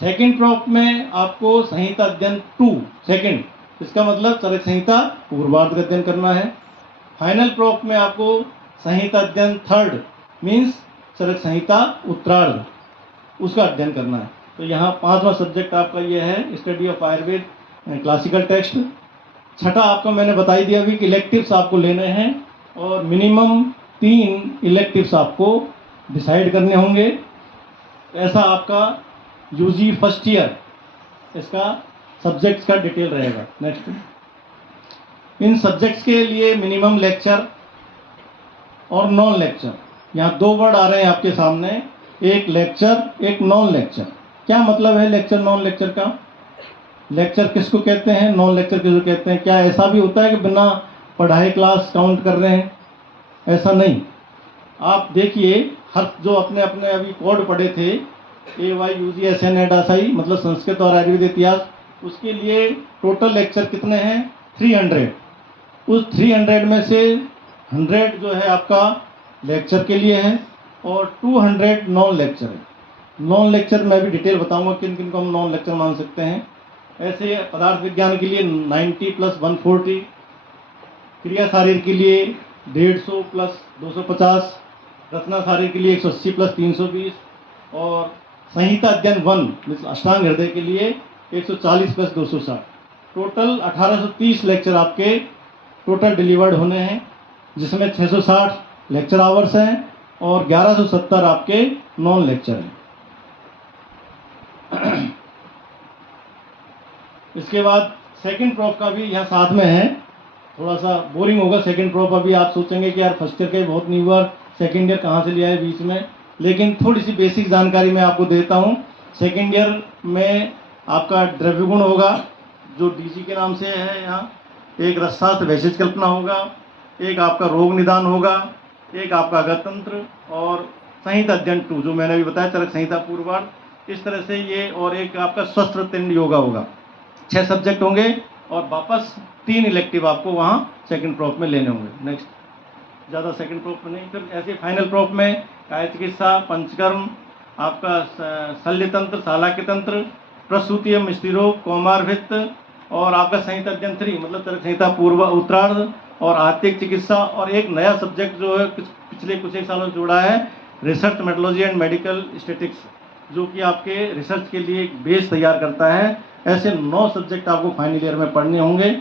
सेकेंड प्रॉफ में आपको संहिता अध्ययन 2 सेकेंड, इसका मतलब चरक संहिता पूर्वार्ध का अध्ययन करना है। फाइनल प्रॉफ में आपको संहिता अध्ययन 3 मीन्स चरक संहिता उत्तरार्ध, उसका अध्ययन करना है। तो यहाँ 5वां सब्जेक्ट आपका ये है study of Ayurveda classical text. छठा आपको मैंने बताई दिया अभी कि इलेक्टिव्स आपको लेने हैं और मिनिमम 3 इलेक्टिव्स आपको डिसाइड करने होंगे। ऐसा आपका UG फर्स्ट ईयर इसका सब्जेक्ट्स का डिटेल रहेगा। नेक्स्ट, इन सब्जेक्ट्स के लिए मिनिमम लेक्चर और नॉन लेक्चर, यहाँ 2 वर्ड आ रहे हैं आपके सामने, एक लेक्चर एक नॉन लेक्चर। क्या मतलब है लेक्चर नॉन लेक्चर का? लेक्चर किसको कहते हैं, नॉन लेक्चर किसको कहते हैं? क्या ऐसा भी होता है कि बिना पढ़ाई क्लास काउंट कर रहे हैं? ऐसा नहीं। आप देखिए, हर जो अपने अपने अभी कोड पढ़े थे AYUG SN एंड SI मतलब संस्कृत और आयुर्वेद इतिहास, उसके लिए टोटल लेक्चर कितने हैं? 300। उस 300 में से 100 जो है आपका लेक्चर के लिए है और 200 नॉन लेक्चर है। नॉन लेक्चर मैं भी डिटेल बताऊंगा किन किन को हम नॉन लेक्चर मान सकते हैं। ऐसे पदार्थ विज्ञान के लिए 90 + 140, क्रिया शारीर के लिए 150 + 250, रचना शारीर के लिए 180 + 320 और संहिता अध्ययन 1 अष्टांग हृदय के लिए 140 + 260। टोटल 1830 लेक्चर आपके टोटल डिलीवर्ड होने हैं, जिसमें 660 लेक्चर आवर्स हैं और 1170 आपके नॉन लेक्चर हैं। इसके बाद सेकंड प्रॉप का भी यहाँ साथ में है, थोड़ा सा बोरिंग होगा सेकंड प्रॉप। अभी आप सोचेंगे कि यार फर्स्ट ईयर का बहुत नहीं हुआ, सेकंड ईयर कहाँ से लिया है बीच में, लेकिन थोड़ी सी बेसिक जानकारी मैं आपको देता हूँ। सेकंड ईयर में आपका द्रव्य गुण होगा जो डीसी के नाम से है यहाँ, एक रसशास्त्र वैशिज कल्पना होगा, एक आपका रोग निदान होगा, एक आपका गणतंत्र और संहिता अध्ययन 2 जो मैंने अभी बताया, चरक संहिता पूर्वार्ध, इस तरह से ये, और एक आपका स्वस्थ तिंड योगा होगा। 6 सब्जेक्ट होंगे और वापस 3 इलेक्टिव आपको वहाँ सेकंड प्रॉप में लेने होंगे। नेक्स्ट, ज़्यादा सेकंड प्रॉप में नहीं, फिर ऐसे फाइनल प्रॉप में काय चिकित्सा, पंचकर्म, आपका शल्य तंत्र, शालाक्य तंत्र, प्रसूति स्त्री रोग, कौमारभित्त, और आपका संहिता अध्ययन 3 मतलब चरक संहिता पूर्व उत्तरार्ध, और आर्थिक चिकित्सा, और एक नया सब्जेक्ट जो है पिछले कुछ एक सालों से जुड़ा है, research metrology and medical statics, जो कि आपके रिसर्च के लिए एक बेस तैयार करता है। ऐसे 9 सब्जेक्ट आपको फाइनल ईयर में पढ़ने होंगे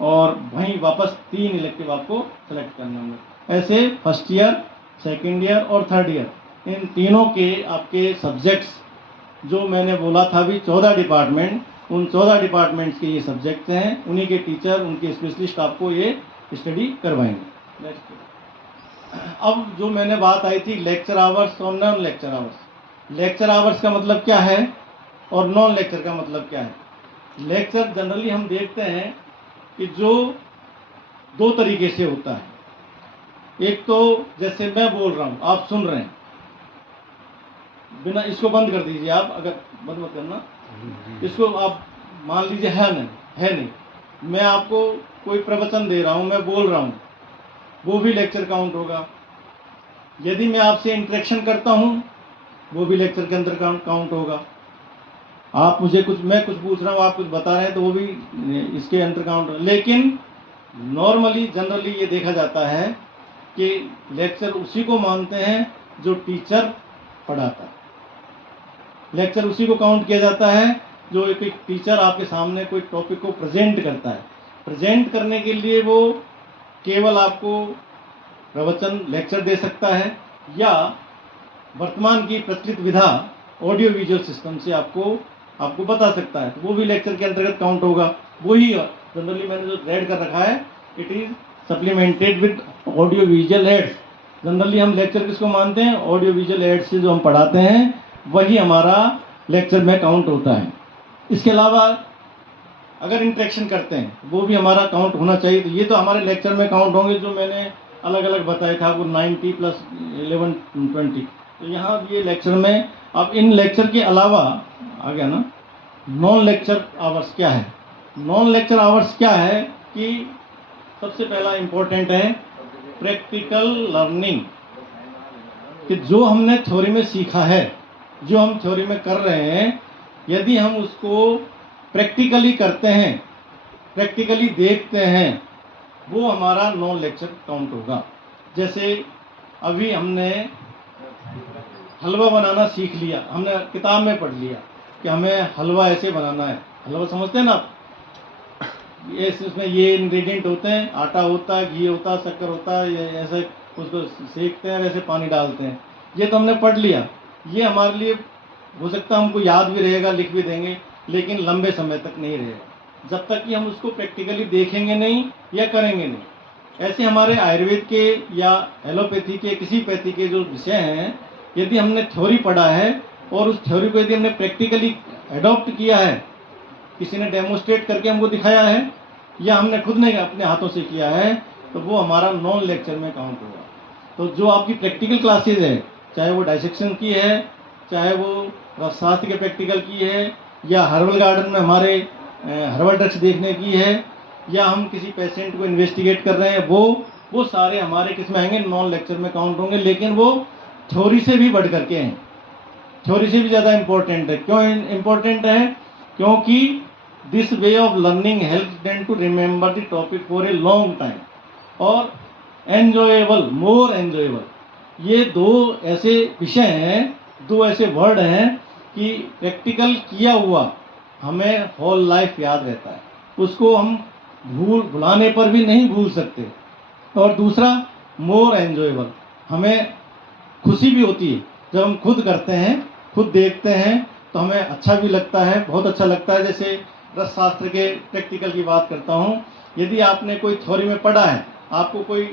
और वहीं वापस 3 इलेक्टिव आपको सेलेक्ट करने होंगे। ऐसे फर्स्ट ईयर, सेकेंड ईयर और थर्ड ईयर, इन तीनों के आपके सब्जेक्ट्स जो मैंने बोला था अभी 14 डिपार्टमेंट, उन 14 डिपार्टमेंट्स के ये सब्जेक्ट्स हैं, उन्हीं के टीचर, उनके स्पेशलिस्ट आपको ये स्टडी करवाएंगे। नेक्स्ट, अब जो मैंने बात आई थी लेक्चर आवर्स और non lecture hours. Lecture hours का मतलब क्या है और नॉन लेक्चर का मतलब क्या है। लेक्चर जनरली हम देखते हैं कि जो 2 तरीके से होता है। एक तो जैसे मैं बोल रहा हूँ, आप सुन रहे हैं, बिना, इसको बंद कर दीजिए आप, अगर बंद मत करना, इसको आप मान लीजिए है नहीं, मैं आपको कोई प्रवचन दे रहा हूँ, मैं बोल रहा हूँ, वो भी लेक्चर काउंट होगा। यदि मैं आपसे इंटरेक्शन करता हूँ वो भी लेक्चर के अंदर काउंट होगा। आप मुझे कुछ, मैं कुछ पूछ रहा हूँ, आप कुछ बता रहे हैं, तो वो भी इसके अंदर काउंट होगा। लेकिन नॉर्मली जनरली ये देखा जाता है कि लेक्चर उसी को मानते हैं जो टीचर पढ़ाता है। लेक्चर उसी को काउंट किया जाता है जो एक टीचर आपके सामने कोई टॉपिक को प्रेजेंट करता है। प्रेजेंट करने के लिए वो केवल आपको प्रवचन लेक्चर दे सकता है, या वर्तमान की प्रचलित विधा ऑडियो विजुअल सिस्टम से आपको बता सकता है, तो वो भी लेक्चर के अंतर्गत काउंट होगा। वही जनरली मैंने जो रेड कर रखा है, it is supplemented with audio visual aids. Generally हम लेक्चर किसको मानते हैं, ऑडियो विजुअल एड्स से जो हम पढ़ाते हैं वही हमारा लेक्चर में काउंट होता है। इसके अलावा अगर इंटरेक्शन करते हैं वो भी हमारा काउंट होना चाहिए। तो ये तो हमारे लेक्चर में काउंट होंगे जो मैंने अलग अलग बताया था आपको, 90 + 11 20। तो यहाँ ये लेक्चर में, अब इन लेक्चर के अलावा आ गया ना, नॉन लेक्चर आवर्स क्या है। नॉन लेक्चर आवर्स क्या है कि सबसे पहला इम्पोर्टेंट है प्रैक्टिकल लर्निंग, कि जो हमने थ्योरी में सीखा है, जो हम थ्योरी में कर रहे हैं, यदि हम उसको प्रैक्टिकली करते हैं, प्रैक्टिकली देखते हैं, वो हमारा नॉन लेक्चर काउंट होगा। जैसे अभी हमने हलवा बनाना सीख लिया, हमने किताब में पढ़ लिया कि हमें हलवा ऐसे बनाना है। हलवा समझते हैं ना आप, ये इसमें ये इंग्रेडिएंट होते हैं, आटा होता है, घी होता है, शक्कर होता है, ये ऐसे उसको सेकते हैं, वैसे पानी डालते हैं। ये तो हमने पढ़ लिया, ये हमारे लिए हो सकता है हमको याद भी रहेगा, लिख भी देंगे, लेकिन लंबे समय तक नहीं रहेगा जब तक कि हम उसको प्रैक्टिकली देखेंगे नहीं या करेंगे नहीं। ऐसे हमारे आयुर्वेद के या एलोपैथी के, किसी पैथी के जो विषय हैं, यदि हमने थ्योरी पढ़ा है और उस थ्योरी को यदि हमने प्रैक्टिकली एडॉप्ट किया है, किसी ने डेमोस्ट्रेट करके हमको दिखाया है या हमने खुद ने अपने हाथों से किया है, तो वो हमारा नॉन लेक्चर में काउंट होगा। तो जो आपकी प्रैक्टिकल क्लासेज है, चाहे वो डाइसेक्शन की है, चाहे वो रसशास्त्र के प्रैक्टिकल की है, या हर्बल गार्डन में हमारे हर्बल ड्रग्स देखने की है, या हम किसी पेशेंट को इन्वेस्टिगेट कर रहे हैं, वो सारे हमारे किस में आएंगे, नॉन लेक्चर में काउंट होंगे। लेकिन वो थ्योरी से भी बढ़ करके हैं, थ्योरी से भी ज़्यादा इम्पोर्टेंट है। क्यों इम्पोर्टेंट है? क्योंकि this way of learning help them to remember the topic for a long time और एन्जॉयबल, मोर एन्जॉयबल। ये 2 ऐसे विषय हैं, 2 ऐसे वर्ड हैं कि प्रैक्टिकल किया हुआ हमें होल लाइफ याद रहता है, उसको हम भुलाने पर भी नहीं भूल सकते। और दूसरा मोर एन्जॉयबल, हमें खुशी भी होती है जब हम खुद करते हैं, खुद देखते हैं, तो हमें अच्छा भी लगता है, बहुत अच्छा लगता है। जैसे रसशास्त्र के प्रैक्टिकल की बात करता हूँ। यदि आपने कोई थ्योरी में पढ़ा है, आपको कोई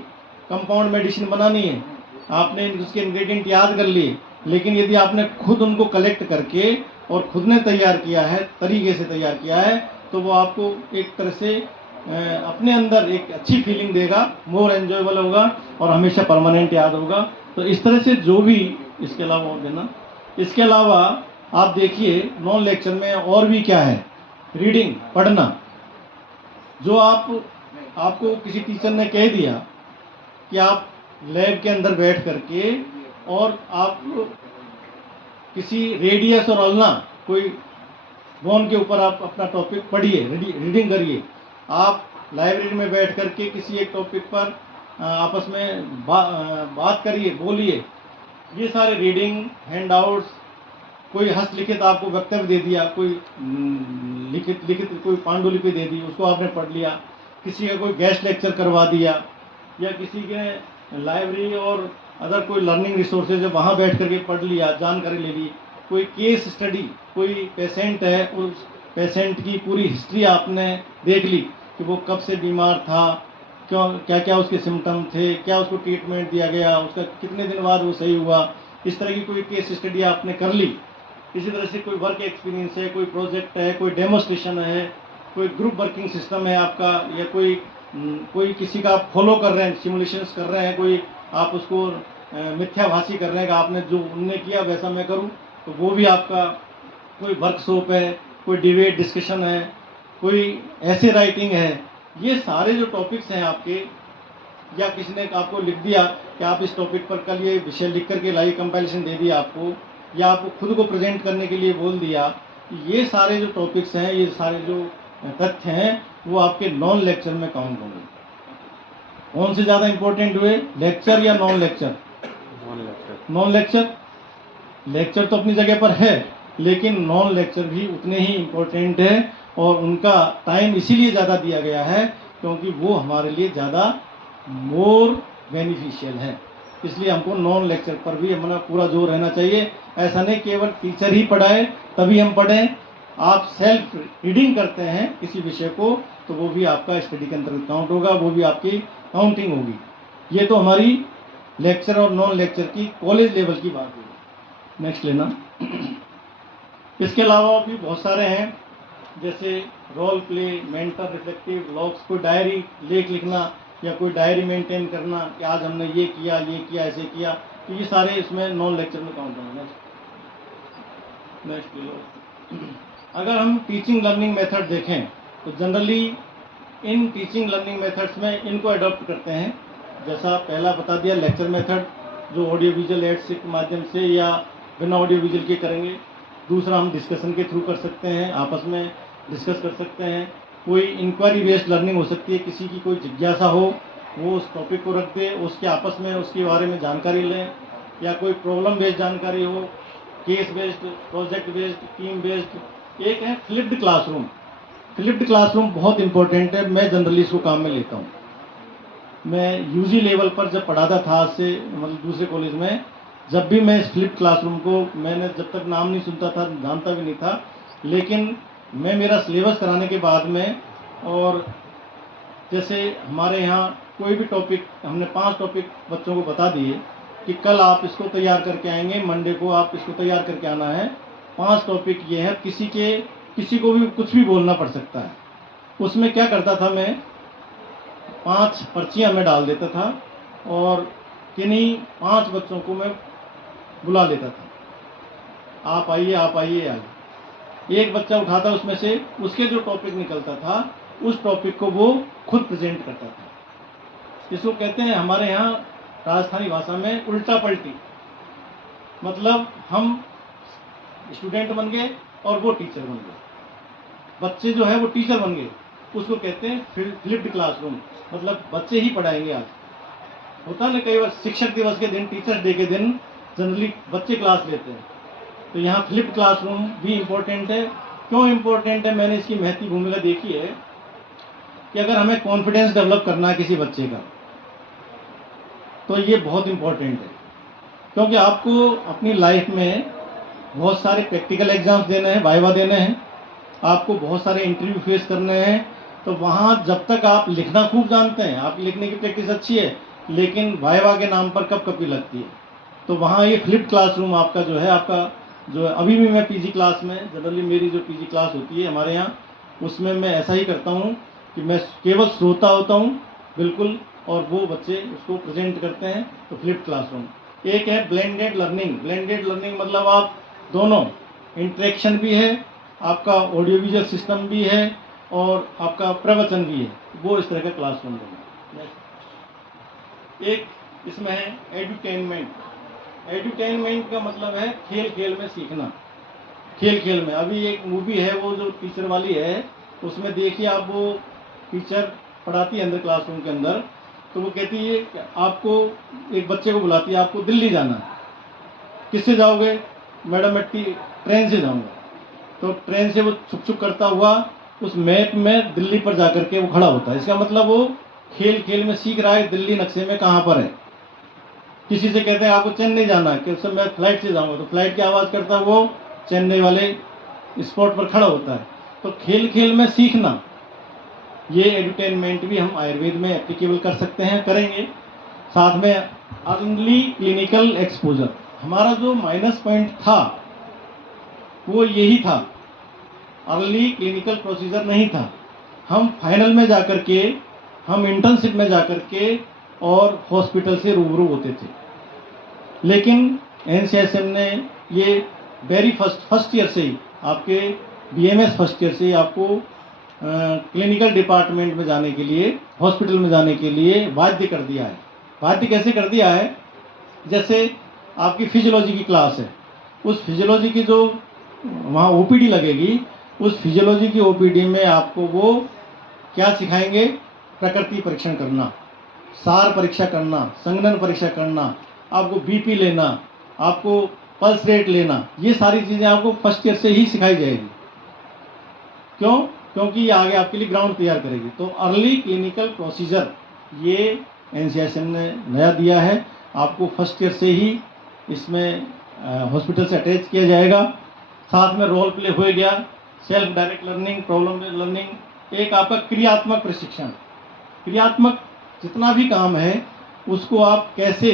कंपाउंड मेडिसिन बनानी है, आपने उसके इंग्रेडिएंट याद कर लिए, लेकिन यदि आपने खुद उनको कलेक्ट करके और खुद ने तैयार किया है, तरीके से तैयार किया है, तो वो आपको एक तरह से अपने अंदर एक अच्छी फीलिंग देगा, मोर एंजॉयबल होगा और हमेशा परमानेंट याद होगा। तो इस तरह से जो भी, इसके अलावा और देना, इसके अलावा आप देखिए नॉन लेक्चर में और भी क्या है, रीडिंग, पढ़ना। जो आपको किसी टीचर ने कह दिया कि आप लैब के अंदर बैठ करके और आप किसी रेडियस और अल्ना कोई बोन के ऊपर आप अपना टॉपिक पढ़िए, रीडिंग करिए। आप लाइब्रेरी में बैठ करके किसी एक टॉपिक पर आपस में बात करिए, बोलिए। ये सारे रीडिंग, हैंड आउट्स, कोई हस्तलिखित आपको वक्तव्य दे दिया, कोई लिखित कोई पांडुलिपि दे दी, उसको आपने पढ़ लिया, किसी का कोई गेस्ट लेक्चर करवा दिया, या किसी के लाइब्रेरी और अदर कोई लर्निंग रिसोर्सेज है वहाँ बैठ करके पढ़ लिया, जानकारी ले ली। कोई केस स्टडी, कोई पेशेंट है, उस पेशेंट की पूरी हिस्ट्री आपने देख ली कि वो कब से बीमार था, क्यों, क्या क्या उसके सिम्टम थे, क्या उसको ट्रीटमेंट दिया गया, उसका कितने दिन बाद वो सही हुआ। इस तरह की कोई केस स्टडी आपने कर ली। इसी तरह से कोई वर्क एक्सपीरियंस है, कोई प्रोजेक्ट है, कोई डेमोस्ट्रेशन है, कोई ग्रुप वर्किंग सिस्टम है आपका, या कोई किसी का आप फॉलो कर रहे हैं, सिमुलेशंस कर रहे हैं, कोई आप उसको मिथ्याभाषी कर रहे हैं कि आपने जो उनने किया वैसा मैं करूं, तो वो भी आपका। कोई वर्कशॉप है, कोई डिबेट डिस्कशन है, कोई ऐसे राइटिंग है। ये सारे जो टॉपिक्स हैं आपके, या किसी ने आपको लिख दिया कि आप इस टॉपिक पर कल ये विषय लिख करके लाइव कंपाइलेशन दे दिया आपको, या आपको खुद को प्रेजेंट करने के लिए बोल दिया, ये सारे जो टॉपिक्स हैं, ये सारे जो तथ्य हैं, वो आपके नॉन लेक्चर में काउंट होंगे। कौन से ज़्यादा इंपॉर्टेंट हुए, लेक्चर या non lecture? Non lecture. Lecture तो अपनी जगह पर है, लेकिन नॉन लेक्चर भी उतने ही इम्पोर्टेंट है, और उनका टाइम इसीलिए ज़्यादा दिया गया है क्योंकि वो हमारे लिए ज़्यादा मोर बेनिफिशियल है। इसलिए हमको नॉन लेक्चर पर भी हमारा पूरा जोर रहना चाहिए। ऐसा नहीं केवल टीचर ही पढ़ाए तभी हम पढ़ें। आप सेल्फ रीडिंग करते हैं किसी विषय को, तो वो भी आपका स्टडी के अंतर्गत काउंट होगा, वो भी आपकी काउंटिंग होगी। ये तो हमारी लेक्चर और नॉन लेक्चर की कॉलेज लेवल की बात होगी। नेक्स्ट लेना। इसके अलावा भी बहुत सारे हैं, जैसे role play, mentor, reflective, logs, कोई डायरी लेख लिखना, या कोई डायरी मेंटेन करना कि आज हमने ये किया, ऐसे किया। तो ये सारे इसमें नॉन लेक्चर में काउंट होंगे। नेक्स्ट। अगर हम टीचिंग लर्निंग मेथड देखें तो generally in teaching learning methods में इनको अडॉप्ट करते हैं। जैसा पहला बता दिया, लेक्चर मेथड, जो ऑडियो विजुअल एड्स के माध्यम से या बिना ऑडियो विजुअल के करेंगे। दूसरा, हम डिस्कशन के थ्रू कर सकते हैं, आपस में डिस्कस कर सकते हैं। कोई इंक्वायरी बेस्ड लर्निंग हो सकती है, किसी की कोई जिज्ञासा हो, वो उस टॉपिक को रख दे, उसके आपस में उसके बारे में जानकारी लें, या कोई प्रॉब्लम बेस्ड जानकारी हो, case based, project based, team based. एक है फ्लिप्ड क्लासरूम। फ्लिप्ड क्लासरूम बहुत इंपॉर्टेंट है, मैं जनरली इसको काम में लेता हूँ। मैं यूजी लेवल पर जब पढ़ाता था, आज से मतलब दूसरे कॉलेज में, जब भी मैं इस फ्लिप्ड क्लासरूम को, मैंने जब तक नाम नहीं सुनता था, जानता भी नहीं था, लेकिन मैं मेरा सिलेबस कराने के बाद में, और जैसे हमारे यहाँ कोई भी टॉपिक, हमने 5 टॉपिक बच्चों को बता दिए कि कल आप इसको तैयार करके आएंगे, मंडे को आप इसको तैयार करके आना है। 5 टॉपिक ये है, किसी को भी कुछ भी बोलना पड़ सकता है। उसमें क्या करता था मैं, 5 पर्चियाँ मैं डाल देता था, और किन्हीं 5 बच्चों को मैं बुला लेता था, आप आइए, आप आइए, आइए। एक बच्चा उठाता उसमें से, उसके जो टॉपिक निकलता था, उस टॉपिक को वो खुद प्रेजेंट करता था। इसको कहते हैं हमारे यहाँ राजस्थानी भाषा में उल्टा पलटी। मतलब हम स्टूडेंट बन गए और वो टीचर बन गए, बच्चे जो है वो टीचर बन गए। उसको कहते हैं फ्लिप्ड क्लासरूम, मतलब बच्चे ही पढ़ाएंगे। आज होता है ना, कई बार शिक्षक दिवस के दिन, टीचर्स डे के दिन जनरली बच्चे क्लास लेते हैं। तो यहाँ फ्लिप्ड क्लासरूम भी इम्पोर्टेंट है। क्यों इम्पोर्टेंट है, मैंने इसकी महत्व भूमिका देखी है कि अगर हमें कॉन्फिडेंस डेवलप करना है किसी बच्चे का, तो ये बहुत इम्पोर्टेंट है। क्योंकि आपको अपनी लाइफ में बहुत सारे प्रैक्टिकल एग्जाम्स देने हैं, वाइवा देने हैं, आपको बहुत सारे इंटरव्यू फेस करने हैं, तो वहाँ जब तक आप लिखना खूब जानते हैं, आपकी लिखने की प्रैक्टिस अच्छी है, लेकिन वाइवा के नाम पर कब कपी लगती है। तो वहाँ ये फ्लिप्ड क्लासरूम आपका जो है, आपका जो है, अभी भी मैं पीजी क्लास में, जनरली मेरी जो पीजी क्लास होती है हमारे यहाँ, उसमें मैं ऐसा ही करता हूँ कि मैं केवल श्रोता होता हूँ बिल्कुल, और वो बच्चे उसको प्रेजेंट करते हैं। तो फ्लिप्ड क्लासरूम। एक है ब्लेंडेड लर्निंग। ब्लेंडेड लर्निंग मतलब आप दोनों, इंटरेक्शन भी है, आपका ऑडियो विजुअल सिस्टम भी है, और आपका प्रवचन भी है, वो इस तरह का क्लासरूम है। एक इसमें है एडुटेनमेंट। एडुटेनमेंट का मतलब है खेल खेल में सीखना। खेल खेल में, अभी एक मूवी है वो जो टीचर वाली है, उसमें देखिए आप, वो टीचर पढ़ाती है अंदर क्लासरूम के अंदर, तो वो कहती है कि आपको, एक बच्चे को बुलाती है, आपको दिल्ली जाना है, किससे जाओगे? मैडम मैं ट्रेन से जाऊँगा। तो ट्रेन से वो छुक छुक करता हुआ उस मैप में दिल्ली पर जाकर के वो खड़ा होता है। इसका मतलब वो खेल खेल में सीख रहा है दिल्ली नक्शे में कहाँ पर है। किसी से कहते हैं आपको चेन्नई जाना है, कि उससे मैं फ्लाइट से जाऊँगा, तो फ्लाइट की आवाज़ करता है वो चेन्नई वाले स्पॉट पर खड़ा होता है। तो खेल खेल में सीखना, ये एडुटेनमेंट भी हम आयुर्वेद में एप्लीकेबल कर सकते हैं, करेंगे। साथ में अर्ली क्लिनिकल एक्सपोजर। हमारा जो माइनस पॉइंट था वो यही था, अर्ली क्लिनिकल प्रोसीजर नहीं था। हम फाइनल में जाकर के, हम इंटर्नशिप में जाकर के और हॉस्पिटल से रूबरू होते थे। लेकिन एनसीएसएम ने ये वेरी फर्स्ट ईयर से ही, आपके बीएमएस फर्स्ट ईयर से ही आपको क्लिनिकल डिपार्टमेंट में जाने के लिए, हॉस्पिटल में जाने के लिए बाध्य कर दिया है। बाध्य कैसे कर दिया है? जैसे आपकी फिजियोलॉजी की क्लास है, उस फिजियोलॉजी की जो वहाँ ओपीडी लगेगी, उस फिजियोलॉजी की ओपीडी में आपको वो क्या सिखाएंगे? प्रकृति परीक्षण करना, सार परीक्षा करना, संघनन परीक्षा करना, आपको बीपी लेना, आपको पल्स रेट लेना, ये सारी चीज़ें आपको फर्स्ट ईयर से ही सिखाई जाएगी। क्यों? क्योंकि ये आगे आपके लिए ग्राउंड तैयार करेगी। तो अर्ली क्लिनिकल प्रोसीजर ये एनसीएसएम ने नया दिया है, आपको फर्स्ट ईयर से ही इसमें हॉस्पिटल से अटैच किया जाएगा। साथ में रोल प्ले हो गया, self direct learning, problem based learning, एक आपका क्रियात्मक प्रशिक्षण। क्रियात्मक जितना भी काम है उसको आप कैसे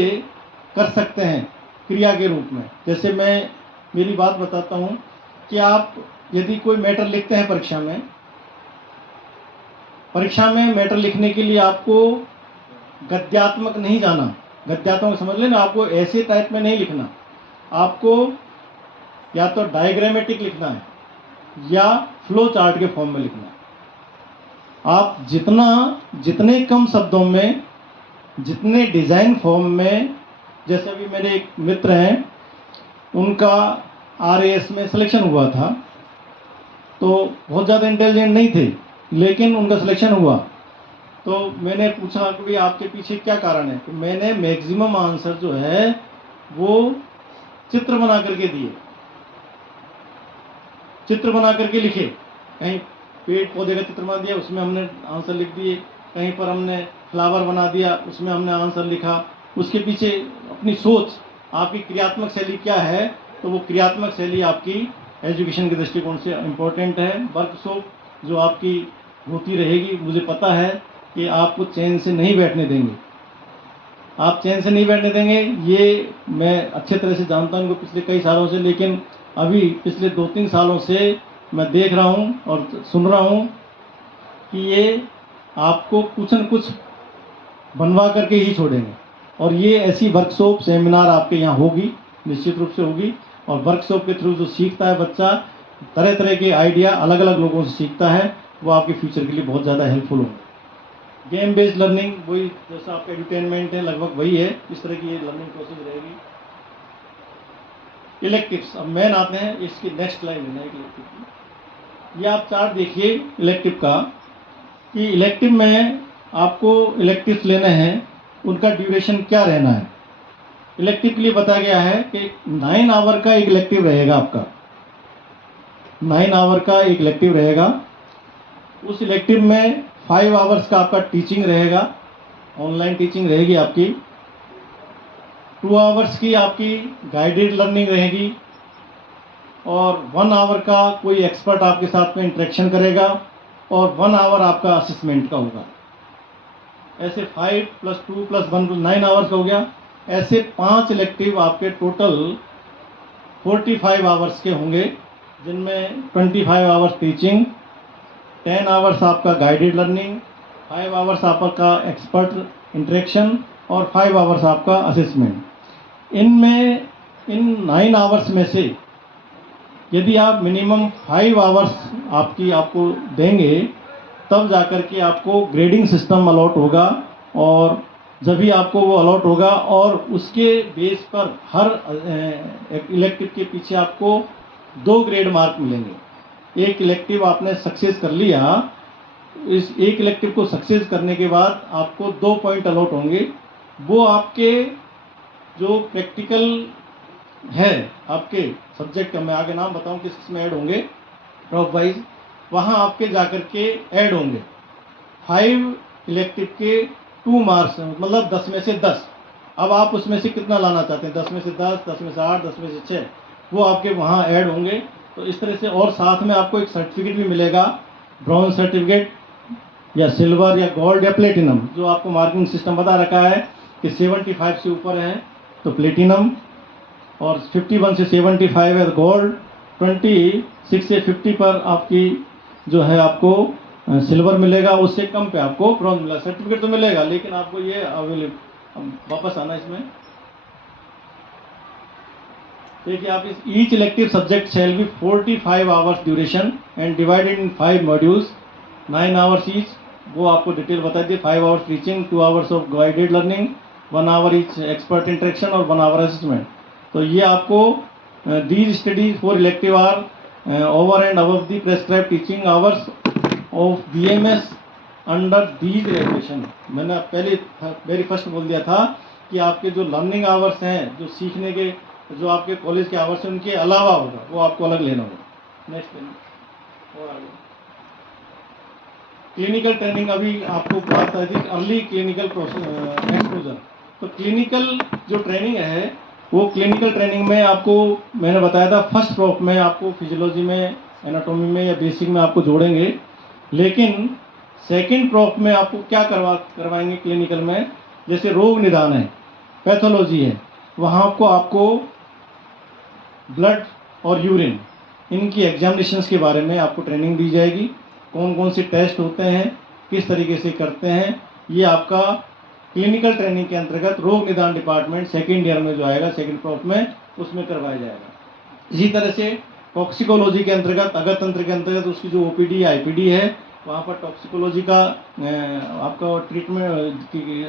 कर सकते हैं क्रिया के रूप में। जैसे मैं मेरी बात बताता हूँ कि आप यदि कोई मैटर लिखते हैं परीक्षा में मैटर लिखने के लिए आपको गद्यात्मक नहीं जाना। गद्यात्मक समझ लेना, आपको ऐसे टाइप में नहीं लिखना, आपको या तो डायग्रामेटिक लिखना है या फ्लो चार्ट के फॉर्म में लिखना है। आप जितने कम शब्दों में, जितने डिज़ाइन फॉर्म में, जैसे अभी मेरे एक मित्र हैं, उनका आरएएस में सिलेक्शन हुआ था, तो बहुत ज़्यादा इंटेलिजेंट नहीं थे, लेकिन उनका सिलेक्शन हुआ। तो मैंने पूछा कि भाई आपके पीछे क्या कारण है? तो मैंने मैक्सिमम आंसर जो है वो चित्र बना करके दिए, चित्र बना करके लिखे। कहीं पेड़ पौधे का चित्र बना दिया, उसमें हमने आंसर लिख दिए। कहीं पर हमने फ्लावर बना दिया, उसमें हमने आंसर लिखा। उसके पीछे अपनी सोच, आपकी क्रियात्मक शैली क्या है, तो वो क्रियात्मक शैली आपकी एजुकेशन के दृष्टिकोण से इम्पोर्टेंट है। वर्कशॉप जो आपकी होती रहेगी, मुझे पता है कि आपको चैन से नहीं बैठने देंगे, आप चैन से नहीं बैठने देंगे, ये मैं अच्छे तरह से जानता हूँ पिछले कई सालों से। लेकिन अभी पिछले 2-3 सालों से मैं देख रहा हूँ और सुन रहा हूँ कि ये आपको कुछ न कुछ बनवा करके ही छोड़ेंगे। और ये ऐसी वर्कशॉप सेमिनार आपके यहाँ होगी, निश्चित रूप से होगी। और वर्कशॉप के थ्रू जो सीखता है बच्चा, तरह तरह के आइडिया अलग अलग लोगों से सीखता है, वो आपके फ्यूचर के लिए बहुत ज़्यादा हेल्पफुल होगा। गेम बेस्ड लर्निंग, वही जैसा आपका एंटरटेनमेंट है, लगभग वही है, इस तरह की ये लर्निंग प्रोसेस रहेगी। इलेक्टिव्स, अब मेन आते हैं, इसकी नेक्स्ट लाइन है इलेक्टिव की। ये आप चार्ट देखिए इलेक्टिव का, कि इलेक्टिव में आपको इलेक्टिव्स लेने हैं, उनका ड्यूरेशन क्या रहना है। इलेक्टिव के लिए बताया गया है कि 9 आवर का एक इलेक्टिव रहेगा आपका, 9 आवर का एक इलेक्टिव रहेगा। उस इलेक्टिव में 5 आवर्स का आपका टीचिंग रहेगा, ऑनलाइन टीचिंग रहेगी आपकी। 2 आवर्स की आपकी गाइडेड लर्निंग रहेगी, और 1 आवर का कोई एक्सपर्ट आपके साथ में इंटरेक्शन करेगा और 1 आवर आपका असेसमेंट का होगा। ऐसे 5 + 2 + 1 + 9 आवर्स हो गया। ऐसे 5 इलेक्टिव आपके टोटल 45 आवर्स के होंगे, जिनमें 25 आवर्स टीचिंग, 10 आवर्स आपका गाइडेड लर्निंग, 5 आवर्स आपका एक्सपर्ट इंटरेक्शन और 5 आवर्स आपका असेसमेंट। इनमें इन 9 आवर्स में से यदि आप मिनिमम 5 आवर्स आपको देंगे, तब जाकर के आपको ग्रेडिंग सिस्टम अलॉट होगा और जब भी आपको वो अलॉट होगा और उसके बेस पर हर इलेक्टिव के पीछे आपको 2 ग्रेड मार्क मिलेंगे। एक इलेक्टिव आपने सक्सेस कर लिया, इस एक इलेक्टिव को सक्सेस करने के बाद आपको 2 पॉइंट अलॉट होंगे। वो आपके जो प्रैक्टिकल है आपके सब्जेक्ट का, मैं आगे नाम बताऊं किस किस में ऐड होंगे ड्रॉप वाइज, वहाँ आपके जाकर के ऐड होंगे। 5 इलेक्टिव के 2 मार्क्स, मतलब 10 में से 10। अब आप उसमें से कितना लाना चाहते हैं, 10 में से 10, 10 में से 8, 10 में से 6, वो आपके वहाँ ऐड होंगे। तो इस तरह से, और साथ में आपको एक सर्टिफिकेट भी मिलेगा, ब्रॉन्ज सर्टिफिकेट या सिल्वर या गोल्ड या प्लेटिनम, जो आपको मार्किंग सिस्टम बता रखा है कि 75 से ऊपर है तो प्लेटिनम, और 51 से 75 है गोल्ड, 26 से 50 पर आपकी जो है आपको सिल्वर मिलेगा, उससे कम पे आपको ब्रॉन्ज मिलेगा। सर्टिफिकेट तो मिलेगा, लेकिन आपको ये अवेलेबल, वापस आना इसमें देखिए आप, इस each elective subject shall be 45 hours duration and divided in 5 modules, 9 hours each. वो आपको डिटेल बता दिए। 5 hours teaching, 2 hours of guided learning, 1 hour each expert interaction और 1 आवर असेसमेंट। तो ये आपको these studies for elective are over and above the prescribe teaching hours of BMS under these regulation. मैंने पहले वेरी फर्स्ट बोल दिया था कि आपके जो लर्निंग आवर्स हैं, जो सीखने के जो आपके कॉलेज के आवर्स हैं, उनके अलावा होगा, वो आपको अलग लेना होगा। नेक्स्ट और आगे क्लिनिकल ट्रेनिंग, अभी आपको बात आई थी अर्ली क्लिनिकल एक्सपोजर। तो क्लिनिकल जो ट्रेनिंग है, वो क्लिनिकल ट्रेनिंग में आपको मैंने बताया था फर्स्ट प्रोप में आपको फिजियोलॉजी में, एनाटॉमी में या बेसिक में आपको जोड़ेंगे, लेकिन सेकंड प्रोप में आपको क्या करवाएंगे क्लिनिकल में, जैसे रोग निदान है, पैथोलॉजी है, वहाँ आपको ब्लड और यूरिन, इनकी एग्जामिनेशंस के बारे में आपको ट्रेनिंग दी जाएगी। कौन कौन से टेस्ट होते हैं, किस तरीके से करते हैं, ये आपका क्लिनिकल ट्रेनिंग के अंतर्गत रोग निदान डिपार्टमेंट सेकेंड ईयर में जो आएगा, सेकेंड प्रोप में, उसमें करवाया जाएगा। इसी तरह से टॉक्सिकोलॉजी के अंतर्गत, अगर तंत्र के अंतर्गत उसकी जो OPD IPD है, वहाँ पर टॉक्सिकोलॉजी का आपका ट्रीटमेंट की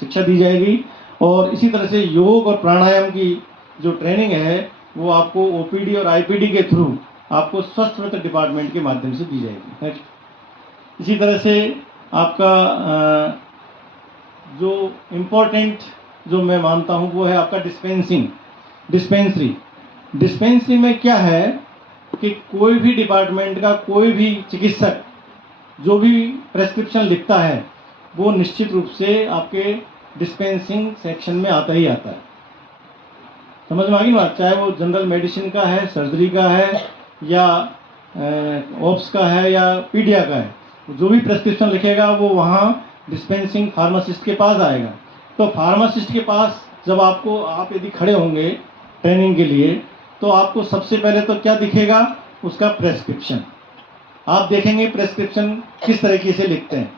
शिक्षा दी जाएगी। और इसी तरह से योग और प्राणायाम की जो ट्रेनिंग है, वो आपको OPD और IPD के थ्रू आपको स्वस्थ मित्र डिपार्टमेंट के माध्यम से दी जाएगी। नेक्स्ट, इसी तरह से आपका जो इम्पोर्टेंट जो मैं मानता हूँ वो है आपका डिस्पेंसरी में क्या है कि कोई भी डिपार्टमेंट का कोई भी चिकित्सक जो भी प्रेस्क्रिप्शन लिखता है, वो निश्चित रूप से आपके डिस्पेंसिंग सेक्शन में आता ही आता है। समझ में आ गई ना, चाहे वो जनरल मेडिसिन का है, सर्जरी का है, या ऑप्स का है, या पीडिया का है, जो भी प्रेस्क्रिप्शन लिखेगा वो वहाँ डिस्पेंसिंग फार्मासिस्ट के पास आएगा। तो फार्मासिस्ट के पास जब आप यदि खड़े होंगे ट्रेनिंग के लिए, तो आपको सबसे पहले तो क्या दिखेगा, उसका प्रेस्क्रिप्शन। आप देखेंगे प्रेस्क्रिप्शन किस तरीके से लिखते हैं,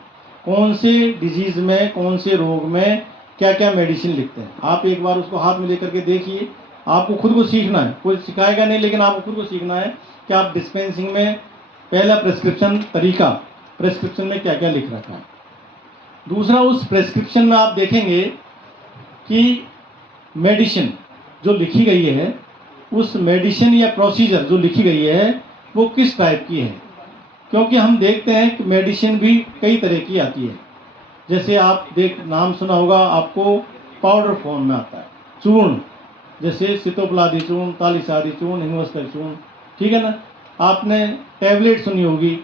कौन से डिजीज़ में, कौन से रोग में क्या क्या मेडिसिन लिखते हैं। आप एक बार उसको हाथ में लेकर के देखिए, आपको खुद को सीखना है, कोई सिखाएगा नहीं, लेकिन आपको खुद को सीखना है कि आप डिस्पेंसिंग में पहला प्रेस्क्रिप्शन तरीका, प्रेस्क्रिप्शन में क्या क्या लिख रखा है। दूसरा, उस प्रेस्क्रिप्शन में आप देखेंगे कि मेडिसिन जो लिखी गई है, उस मेडिसिन या प्रोसीजर जो लिखी गई है वो किस टाइप की है, क्योंकि हम देखते हैं कि मेडिसिन भी कई तरह की आती है। जैसे आप नाम सुना होगा, आपको पाउडर फॉर्म में आता है, चूर्ण, जैसे सितोपलादी चूर्ण, तालिसादी चूर्ण, हिंगवस्तर चूर्ण, ठीक है ना। आपने टैबलेट सुनी होगी,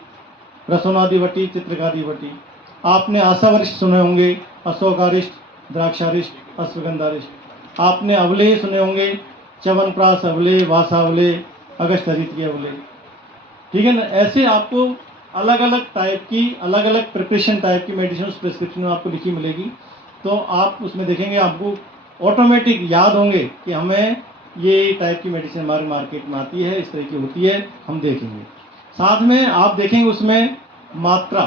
रसोनादि वटी, चित्रकादि वटी। आपने आशावरिष्ठ सुने होंगे, अशोकारिष्ट, द्राक्षारिष्ट, अश्वगंधारिष्ट। आपने अवलेह सुने होंगे, च्यवनप्राश अवलेह, वासावलेह, अगस्त तरीके बोले, ठीक है ना। ऐसे आपको अलग अलग टाइप की, अलग अलग प्रिपरेशन टाइप की मेडिसिन उस प्रिस्क्रिप्शन में आपको लिखी मिलेगी। तो आप उसमें देखेंगे, आपको ऑटोमेटिक याद होंगे कि हमें ये टाइप की मेडिसिन हमारे मार्केट में आती है, इस तरह की होती है, हम देखेंगे। साथ में आप देखेंगे उसमें मात्रा,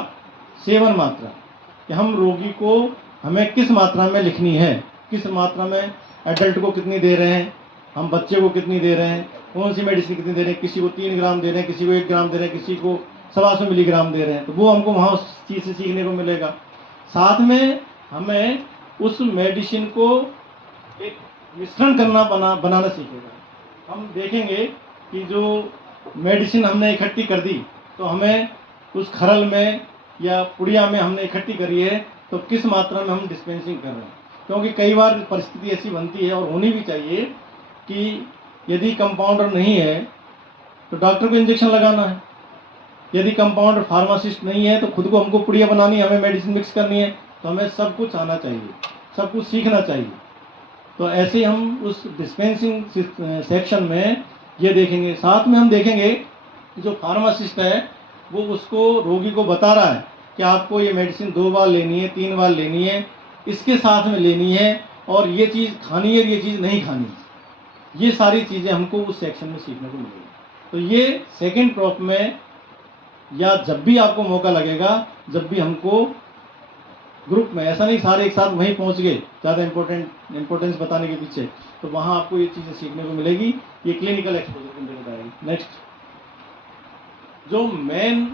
सेवन मात्रा, कि हम रोगी को हमें किस मात्रा में लिखनी है, किस मात्रा में एडल्ट को कितनी दे रहे हैं, हम बच्चे को कितनी दे रहे हैं, कौन सी मेडिसिन कितनी दे रहे हैं, किसी को 3 ग्राम दे रहे हैं, किसी को 1 ग्राम दे रहे हैं, किसी को 125 मिलीग्राम दे रहे हैं। तो वो हमको वहाँ उस चीज़ से सीखने को मिलेगा। साथ में हमें उस मेडिसिन को एक मिश्रण करना बनाना सीखेगा। हम देखेंगे कि जो मेडिसिन हमने इकट्ठी कर दी, तो हमें उस खरल में या पुड़िया में हमने इकट्ठी करी है, तो किस मात्रा में हम डिस्पेंसिंग कर रहे हैं। क्योंकि कई बार परिस्थिति ऐसी बनती है, और होनी भी चाहिए, कि यदि कंपाउंडर नहीं है तो डॉक्टर को इंजेक्शन लगाना है, यदि कंपाउंडर फार्मासिस्ट नहीं है तो खुद को हमको पुड़िया बनानी है, हमें मेडिसिन मिक्स करनी है। तो हमें सब कुछ आना चाहिए, सब कुछ सीखना चाहिए। तो ऐसे हम उस डिस्पेंसिंग सेक्शन में ये देखेंगे। साथ में हम देखेंगे जो फार्मासिस्ट है वो उसको, रोगी को बता रहा है कि आपको ये मेडिसिन 2 बार लेनी है, 3 बार लेनी है, इसके साथ में लेनी है, और ये चीज़ खानी है, ये चीज़ नहीं खानी। ये सारी चीज़ें हमको उस सेक्शन में सीखने को मिलेगी। तो ये सेकेंड प्रॉप में, या जब भी आपको मौका लगेगा, जब भी हमको ग्रुप में, ऐसा नहीं सारे एक साथ वहीं पहुंच गए ज़्यादा इंपॉर्टेंस बताने के पीछे, तो वहाँ आपको ये चीज़ें सीखने को मिलेगी। ये क्लिनिकल एक्सपोजर के अंदर बताएगी। नेक्स्ट, जो मेन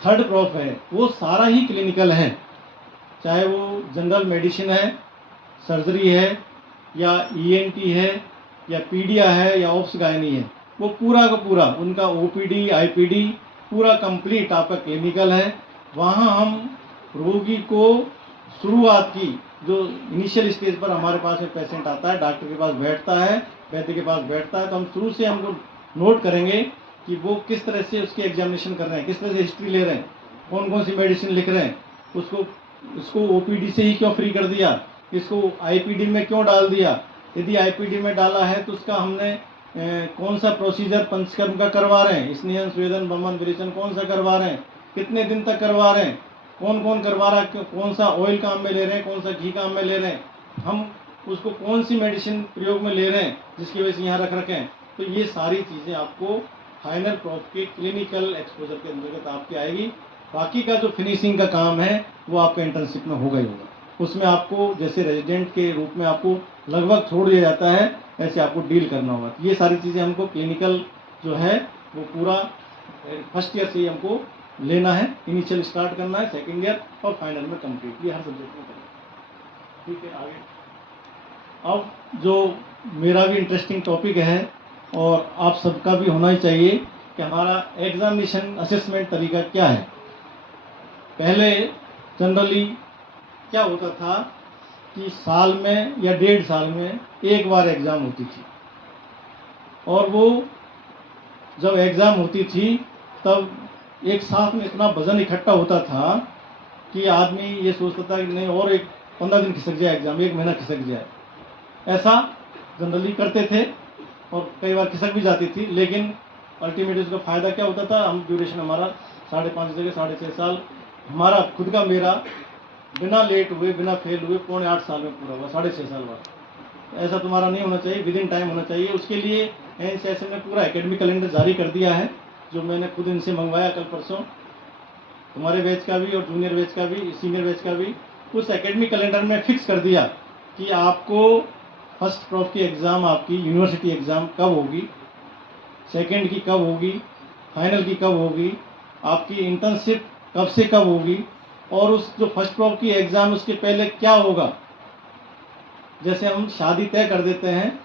थर्ड प्रॉप है वो सारा ही क्लिनिकल है, चाहे वो जनरल मेडिसिन है, सर्जरी है, या ईएनटी है, या पीडिया है, या ऑप्स गायनी है, वो पूरा का पूरा उनका ओपीडी आईपीडी पूरा कंप्लीट आपका क्लिनिकल है। वहाँ हम रोगी को शुरुआत की, जो इनिशियल स्टेज पर हमारे पास में पेशेंट आता है, डॉक्टर के पास बैठता है, वैद्य के पास बैठता है, तो हम शुरू से हमको नोट करेंगे कि वो किस तरह से उसकी एग्जामिनेशन कर रहे हैं, किस तरह से हिस्ट्री ले रहे हैं, कौन कौन सी मेडिसिन लिख रहे हैं, उसको ओपीडी से ही क्यों फ्री कर दिया, इसको आईपीडी में क्यों डाल दिया, यदि आईपीडी में डाला है तो उसका हमने कौन सा प्रोसीजर पंचकर्म का करवा रहे हैं, स्नेहन स्वेदन बमन विरेचन कौन सा करवा रहे हैं, कितने दिन तक करवा रहे हैं, कौन कौन करवा रहा है, कौन सा ऑयल काम में ले रहे हैं, कौन सा घी काम में ले रहे हैं, हम उसको कौन सी मेडिसिन प्रयोग में ले रहे हैं जिसकी वजह से यहाँ रख रखे हैं। तो ये सारी चीज़ें आपको फाइनल प्रॉप के क्लिनिकल एक्सपोजर के अंतर्गत आपकी आएगी। बाकी का जो फिनिशिंग का काम है वो आपका इंटर्नशिप में होगा ही होगा। उसमें आपको जैसे रेजिडेंट के रूप में आपको लगभग छोड़ दिया जाता है, ऐसे आपको डील करना होगा। ये सारी चीज़ें हमको क्लिनिकल जो है वो पूरा फर्स्ट ईयर से ही हमको लेना है, इनिशियल स्टार्ट करना है, सेकेंड ईयर और फाइनल में कंप्लीट, ये हर सब्जेक्ट में करना। ठीक है, आगे अब जो मेरा भी इंटरेस्टिंग टॉपिक है और आप सबका भी होना ही चाहिए कि हमारा एग्जामिनेशन असेसमेंट तरीका क्या है। पहले जनरली क्या होता था कि साल में या 1.5 साल में एक बार एग्ज़ाम होती थी, और वो जब एग्ज़ाम होती थी तब एक साथ में इतना वजन इकट्ठा होता था कि आदमी ये सोचता था कि नहीं और एक 15 दिन खिसक जाए एग्ज़ाम, 1 महीना खिसक जाए, ऐसा जनरली करते थे और कई बार खिसक भी जाती थी। लेकिन अल्टीमेटली उसका फ़ायदा क्या होता था, हम ड्यूरेशन हमारा 5.5 जगह 6.5 साल हमारा खुद का मेरा बिना लेट हुए बिना फेल हुए 7.25 साल में पूरा हुआ, 6.5 साल बाद। ऐसा तुम्हारा नहीं होना चाहिए, विद इन टाइम होना चाहिए। उसके लिए NSSN ने पूरा एकेडमिक कैलेंडर जारी कर दिया है, जो मैंने खुद इनसे मंगवाया कल परसों, तुम्हारे बैच का भी और जूनियर बैच का भी, सीनियर बैच का भी। उस एकेडमिक कैलेंडर में फिक्स कर दिया कि आपको फर्स्ट प्रॉप की एग्ज़ाम, आपकी यूनिवर्सिटी एग्ज़ाम कब होगी, सेकेंड की कब होगी, फाइनल की कब होगी, आपकी इंटर्नशिप कब से कब होगी, और उस जो फर्स्ट प्रॉप की एग्ज़ाम उसके पहले क्या होगा। जैसे हम शादी तय कर देते हैं,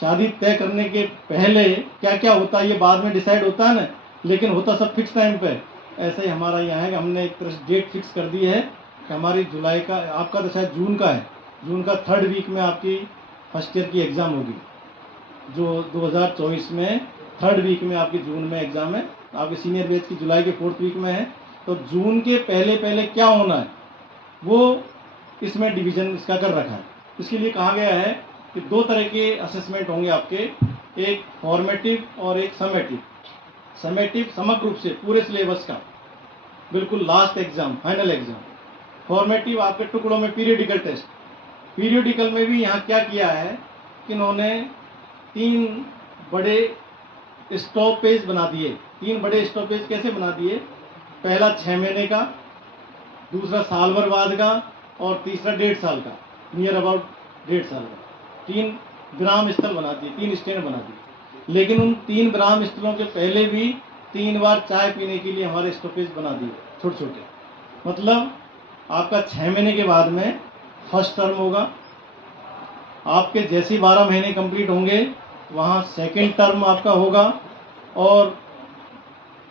शादी तय करने के पहले क्या क्या होता है ये बाद में डिसाइड होता है ना, लेकिन होता सब फिक्स टाइम पे। ऐसे ही हमारा यहाँ है कि हमने एक तरह से डेट फिक्स कर दी है कि हमारी जुलाई का, आपका तो शायद जून का है, जून का 3rd वीक में आपकी फर्स्ट ईयर की एग्ज़ाम होगी, जो 2024 में 3rd वीक में आपकी जून में एग्ज़ाम है। आपके सीनियर बैच की जुलाई के 4th वीक में है। तो जून के पहले पहले क्या होना है वो इसमें डिवीज़न इसका कर रखा है। इसके लिए कहा गया है कि 2 तरह के असेसमेंट होंगे आपके। एक फॉर्मेटिव और एक समेटिव। समेटिव समग्र रूप से पूरे सिलेबस का बिल्कुल last exam, final exam. Formative आपके टुकड़ों में पीरियडिकल टेस्ट। पीरियडिकल में भी यहाँ क्या किया है कि इन्होंने 3 बड़े स्टॉपेज बना दिए। 3 बड़े स्टॉपेज कैसे बना दिए? पहला 6 महीने का, दूसरा साल भर बाद का, और तीसरा 1.5 साल का, नियर अबाउट 1.5 साल का। 3 विराम स्थल बना दिए, 3 स्टैंड बना दिए। लेकिन उन 3 विराम स्थलों के पहले भी 3 बार चाय पीने के लिए हमारे स्टॉपेज बना दिए, छोटे छोटे। मतलब आपका 6 महीने के बाद में फर्स्ट टर्म होगा, आपके जैसे ही 12 महीने कंप्लीट होंगे वहाँ सेकंड टर्म आपका होगा, और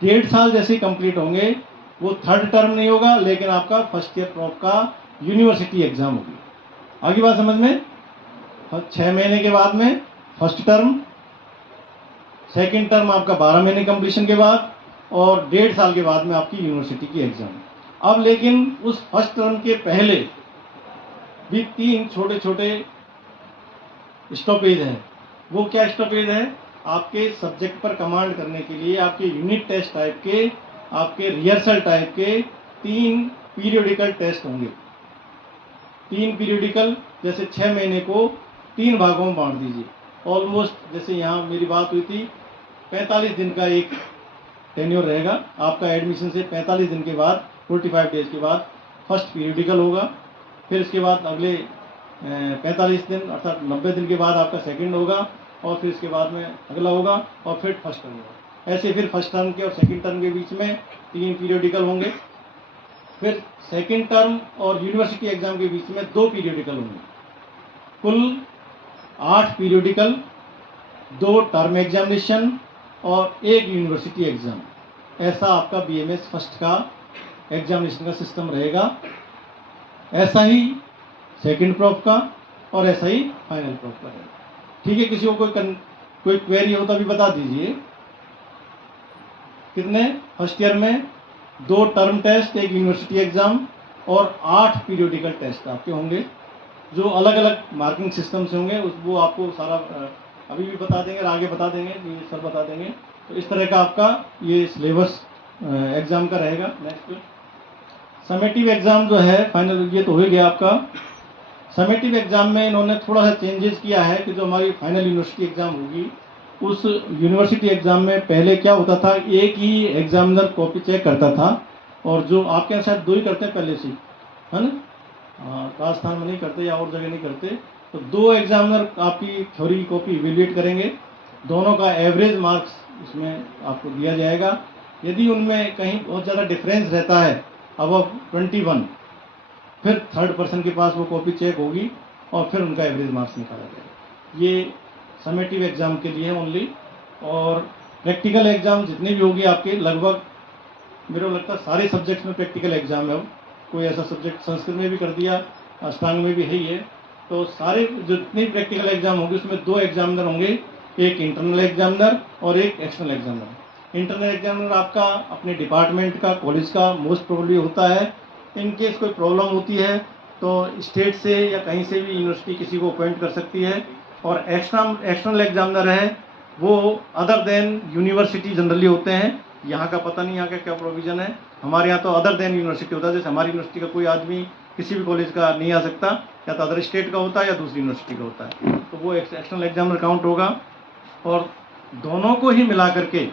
1.5 साल जैसे ही कंप्लीट होंगे वो थर्ड टर्म नहीं होगा, लेकिन आपका फर्स्ट ईयर प्रॉप का यूनिवर्सिटी एग्जाम होगी। आगे बात समझ में? 6 महीने के बाद में फर्स्ट टर्म, सेकंड टर्म आपका 12 महीने कंप्लीशन के बाद, और 1.5 साल के बाद में आपकी यूनिवर्सिटी की एग्जाम। अब लेकिन उस फर्स्ट टर्म के पहले भी 3 छोटे छोटे स्टॉपेज हैं। वो क्या स्टॉपेज है? आपके सब्जेक्ट पर कमांड करने के लिए आपके यूनिट टेस्ट टाइप के, आपके रिहर्सल टाइप के 3 पीरियोडिकल टेस्ट होंगे। 3 पीरियोडिकल, जैसे 6 महीने को 3 भागों में बांट दीजिए। ऑलमोस्ट जैसे यहाँ मेरी बात हुई थी, 45 दिन का एक टेन्योर रहेगा आपका। एडमिशन से 45 दिन के बाद, 45 डेज के बाद फर्स्ट पीरियोडिकल होगा। फिर इसके बाद अगले 45 दिन अर्थात 90 दिन के बाद आपका सेकंड होगा, और फिर इसके बाद में अगला होगा, और फिर फर्स्ट टर्म होगा। ऐसे फिर फर्स्ट टर्म के और सेकंड टर्म के बीच में 3 पीरियोडिकल होंगे। फिर सेकंड टर्म और यूनिवर्सिटी एग्जाम के बीच में 2 पीरियोडिकल होंगे। कुल 8 पीरियोडिकल, 2 टर्म एग्जामिनेशन और 1 यूनिवर्सिटी एग्जाम। ऐसा आपका BMS फर्स्ट का एग्जामिनेशन का सिस्टम रहेगा। ऐसा ही सेकंड प्रॉप का, और ऐसा ही फाइनल प्रॉप का रहेगा। ठीक है, किसी को कोई क्वेरी हो तो अभी बता दीजिए। कितने फर्स्ट ईयर में 2 टर्म टेस्ट, 1 यूनिवर्सिटी एग्जाम और 8 पीरियोडिकल टेस्ट आपके होंगे, जो अलग अलग मार्किंग सिस्टम से होंगे। वो आपको सारा अभी भी बता देंगे और आगे बता देंगे, ये सर बता देंगे। तो इस तरह का आपका ये सिलेबस एग्जाम का रहेगा। नेक्स्ट समेटिव एग्जाम जो है फाइनल, ये तो हो गया आपका। समेटिव एग्जाम में इन्होंने थोड़ा सा चेंजेस किया है कि जो हमारी फाइनल यूनिवर्सिटी एग्जाम होगी, उस यूनिवर्सिटी एग्जाम में पहले क्या होता था, एक ही एग्जामिनर कॉपी चेक करता था, और जो आपके यहाँ शायद 2 ही करते हैं पहले से, है ना? राजस्थान में नहीं करते या और जगह नहीं करते। तो 2 एग्जामिनर आपकी थ्योरी की कॉपी इवेल्युएट करेंगे। दोनों का एवरेज मार्क्स इसमें आपको दिया जाएगा। यदि उनमें कहीं बहुत ज़्यादा डिफरेंस रहता है, अबव 21, फिर थर्ड पर्सन के पास वो कॉपी चेक होगी और फिर उनका एवरेज मार्क्स निकाला जाएगा। ये समेटिव एग्जाम के लिए है ओनली। और प्रैक्टिकल एग्जाम जितने भी होगी आपके, लगभग मेरे को लगता है सारे सब्जेक्ट्स में प्रैक्टिकल एग्जाम है। कोई ऐसा सब्जेक्ट संस्कृत में भी कर दिया, अष्टांग में भी है ही है। तो सारे जितने प्रैक्टिकल एग्जाम होंगे उसमें 2 एग्जामिनर होंगे, एक इंटरनल एग्जामिनर और एक एक्सटर्नल एग्जामिनर। इंटरनल एग्जामिनर आपका अपने डिपार्टमेंट का, कॉलेज का मोस्ट प्रोबेबली होता है। इन केस कोई प्रॉब्लम होती है तो स्टेट से या कहीं से भी यूनिवर्सिटी किसी को अपॉइंट कर सकती है। और एक्सटर्नल एग्जामिनर है वो अदर देन यूनिवर्सिटी जनरली होते हैं। यहाँ का पता नहीं यहाँ का क्या प्रोविज़न है। हमारे यहाँ तो अदर देन यूनिवर्सिटी होता है। जैसे हमारी यूनिवर्सिटी का कोई आदमी किसी भी कॉलेज का नहीं आ सकता, या तो अदर स्टेट का होता है या दूसरी यूनिवर्सिटी का होता है, तो वो एक्सटर्नल एग्जामिनर काउंट होगा। और दोनों को ही मिला करके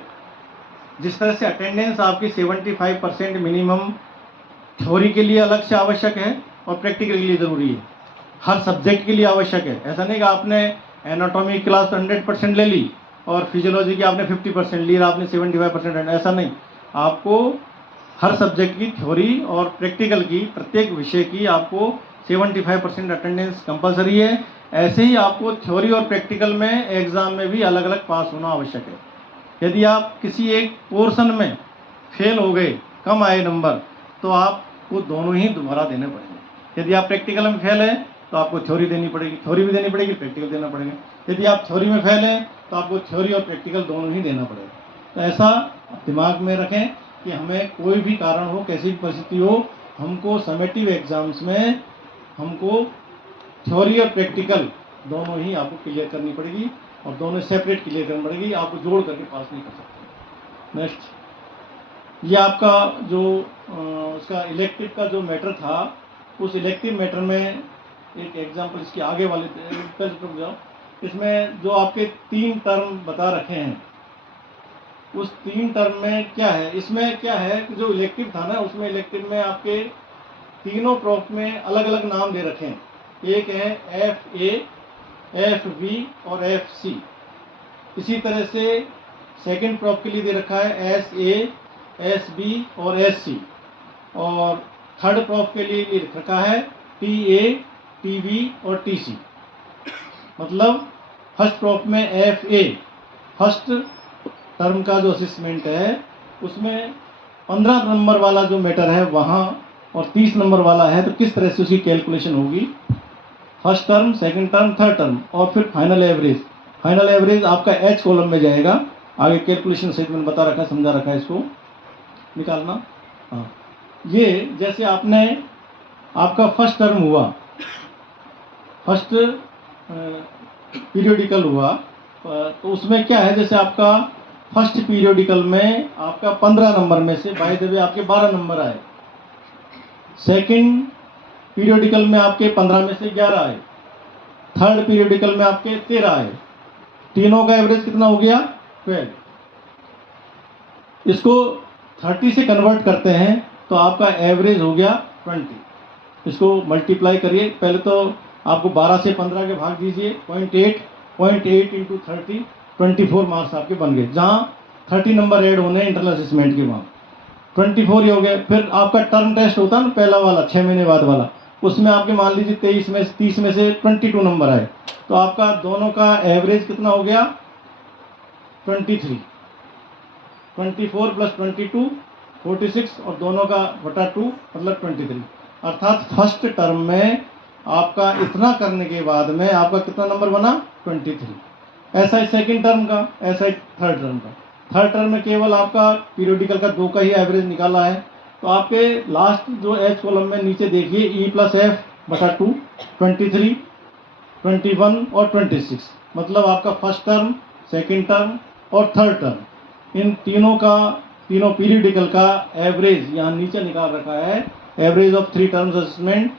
जिस तरह से अटेंडेंस आपकी 75% मिनिमम थ्योरी के लिए अलग से आवश्यक है और प्रैक्टिकल के लिए ज़रूरी है, हर सब्जेक्ट के लिए आवश्यक है। ऐसा नहीं कि आपने एनाटॉमी क्लास 100% ले ली और फिजियोलॉजी की आपने 50% ली और आपने 75%, ऐसा नहीं। आपको हर सब्जेक्ट की थ्योरी और प्रैक्टिकल की, प्रत्येक विषय की आपको 75% अटेंडेंस कंपलसरी है। ऐसे ही आपको थ्योरी और प्रैक्टिकल में एग्ज़ाम में भी अलग अलग पास होना आवश्यक है। यदि आप किसी एक पोर्शन में फेल हो गए, कम आए नंबर, तो आपको दोनों ही दोबारा देने पड़ेंगे। यदि आप प्रैक्टिकल में फेल हैं तो आपको थ्योरी देनी पड़ेगी, थ्योरी भी देनी पड़ेगी, प्रैक्टिकल देना पड़ेगा। यदि आप थ्योरी में फेल हैं तो आपको थ्योरी और प्रैक्टिकल दोनों ही देना पड़ेगा। तो ऐसा दिमाग में रखें कि हमें कोई भी कारण हो, कैसी भी परिस्थिति हो, हमको समेटिव एग्जाम्स में हमको थ्योरी और प्रैक्टिकल दोनों ही आपको क्लियर करनी पड़ेगी। और दोनों सेपरेट क्लियर करनी पड़ेगी, आपको जोड़ करके पास नहीं कर सकते। नेक्स्ट, ये आपका जो उसका इलेक्टिव का जो मैटर था, उस इलेक्टिव मैटर में एक एग्जांपल इसके आगे वाले पर रुक जाओ। इसमें जो आपके 3 टर्म बता रखे हैं, उस 3 टर्म में क्या है, इसमें क्या है कि जो इलेक्टिव था ना, उसमें इलेक्टिव में आपके तीनों प्रॉप में अलग अलग नाम दे रखे हैं। एक है FA, FB और FC। इसी तरह से सेकंड प्रॉप के लिए दे रखा है SA, SB और SC। और थर्ड प्रॉप के लिए लिख रखा है TA, TB और TC। मतलब फर्स्ट प्रॉप में FA, फर्स्ट टर्म का जो असेसमेंट है उसमें 15 नंबर वाला जो मैटर है वहाँ, और 30 नंबर वाला है, तो किस तरह से उसकी कैलकुलेशन होगी, first term, second term, third term, और फिर फाइनल एवरेज। फाइनल एवरेज आपका H कॉलम में जाएगा। आगे कैलकुलेशन सहित मैंने बता रखा है, समझा रखा है, इसको निकालना। हाँ, ये जैसे आपने आपका फर्स्ट टर्म हुआ, फर्स्ट पीरियोडिकल हुआ, तो उसमें क्या है, जैसे आपका फर्स्ट पीरियोडिकल में आपका 15 नंबर में से बाय द वे आपके 12 नंबर आए, सेकंड पीरियोडिकल में आपके 15 में से 11 आए, थर्ड पीरियोडिकल में आपके 13 आए, तीनों का एवरेज कितना हो गया, 12। इसको 30 से कन्वर्ट करते हैं तो आपका एवरेज हो गया 20। इसको मल्टीप्लाई करिए, पहले तो आपको 12 से 15 के भाग दीजिए, 0.8 इंटू 30, 24 मार्क्स आपके बन गए। जहाँ 30 नंबर ऐड होने इंटरनल असेसमेंट के, वहाँ 24 ही हो गए। फिर आपका टर्म टेस्ट होता है ना, पहला वाला 6 महीने बाद वाला, उसमें आपके मान लीजिए 30 में से 22 नंबर आए, तो आपका दोनों का एवरेज कितना हो गया, 23। 24 प्लस 22 46, और दोनों का बटा 2 मतलब 23। अर्थात फर्स्ट टर्म में आपका इतना करने के बाद में आपका कितना नंबर बना, 23। ऐसा ही सेकंड टर्म का, ऐसा ही थर्ड टर्म का। थर्ड टर्म में केवल आपका पीरियोडिकल का 2 का ही एवरेज निकाला है, तो आपके लास्ट जो H कॉलम में नीचे देखिए E प्लस F बटा 2, 23, 21 और 26। मतलब आपका फर्स्ट टर्म, सेकंड टर्म और थर्ड टर्म, इन तीनों का, तीनों पीरियोडिकल का एवरेज यहाँ नीचे निकाल रखा है। Average of 3 terms assessment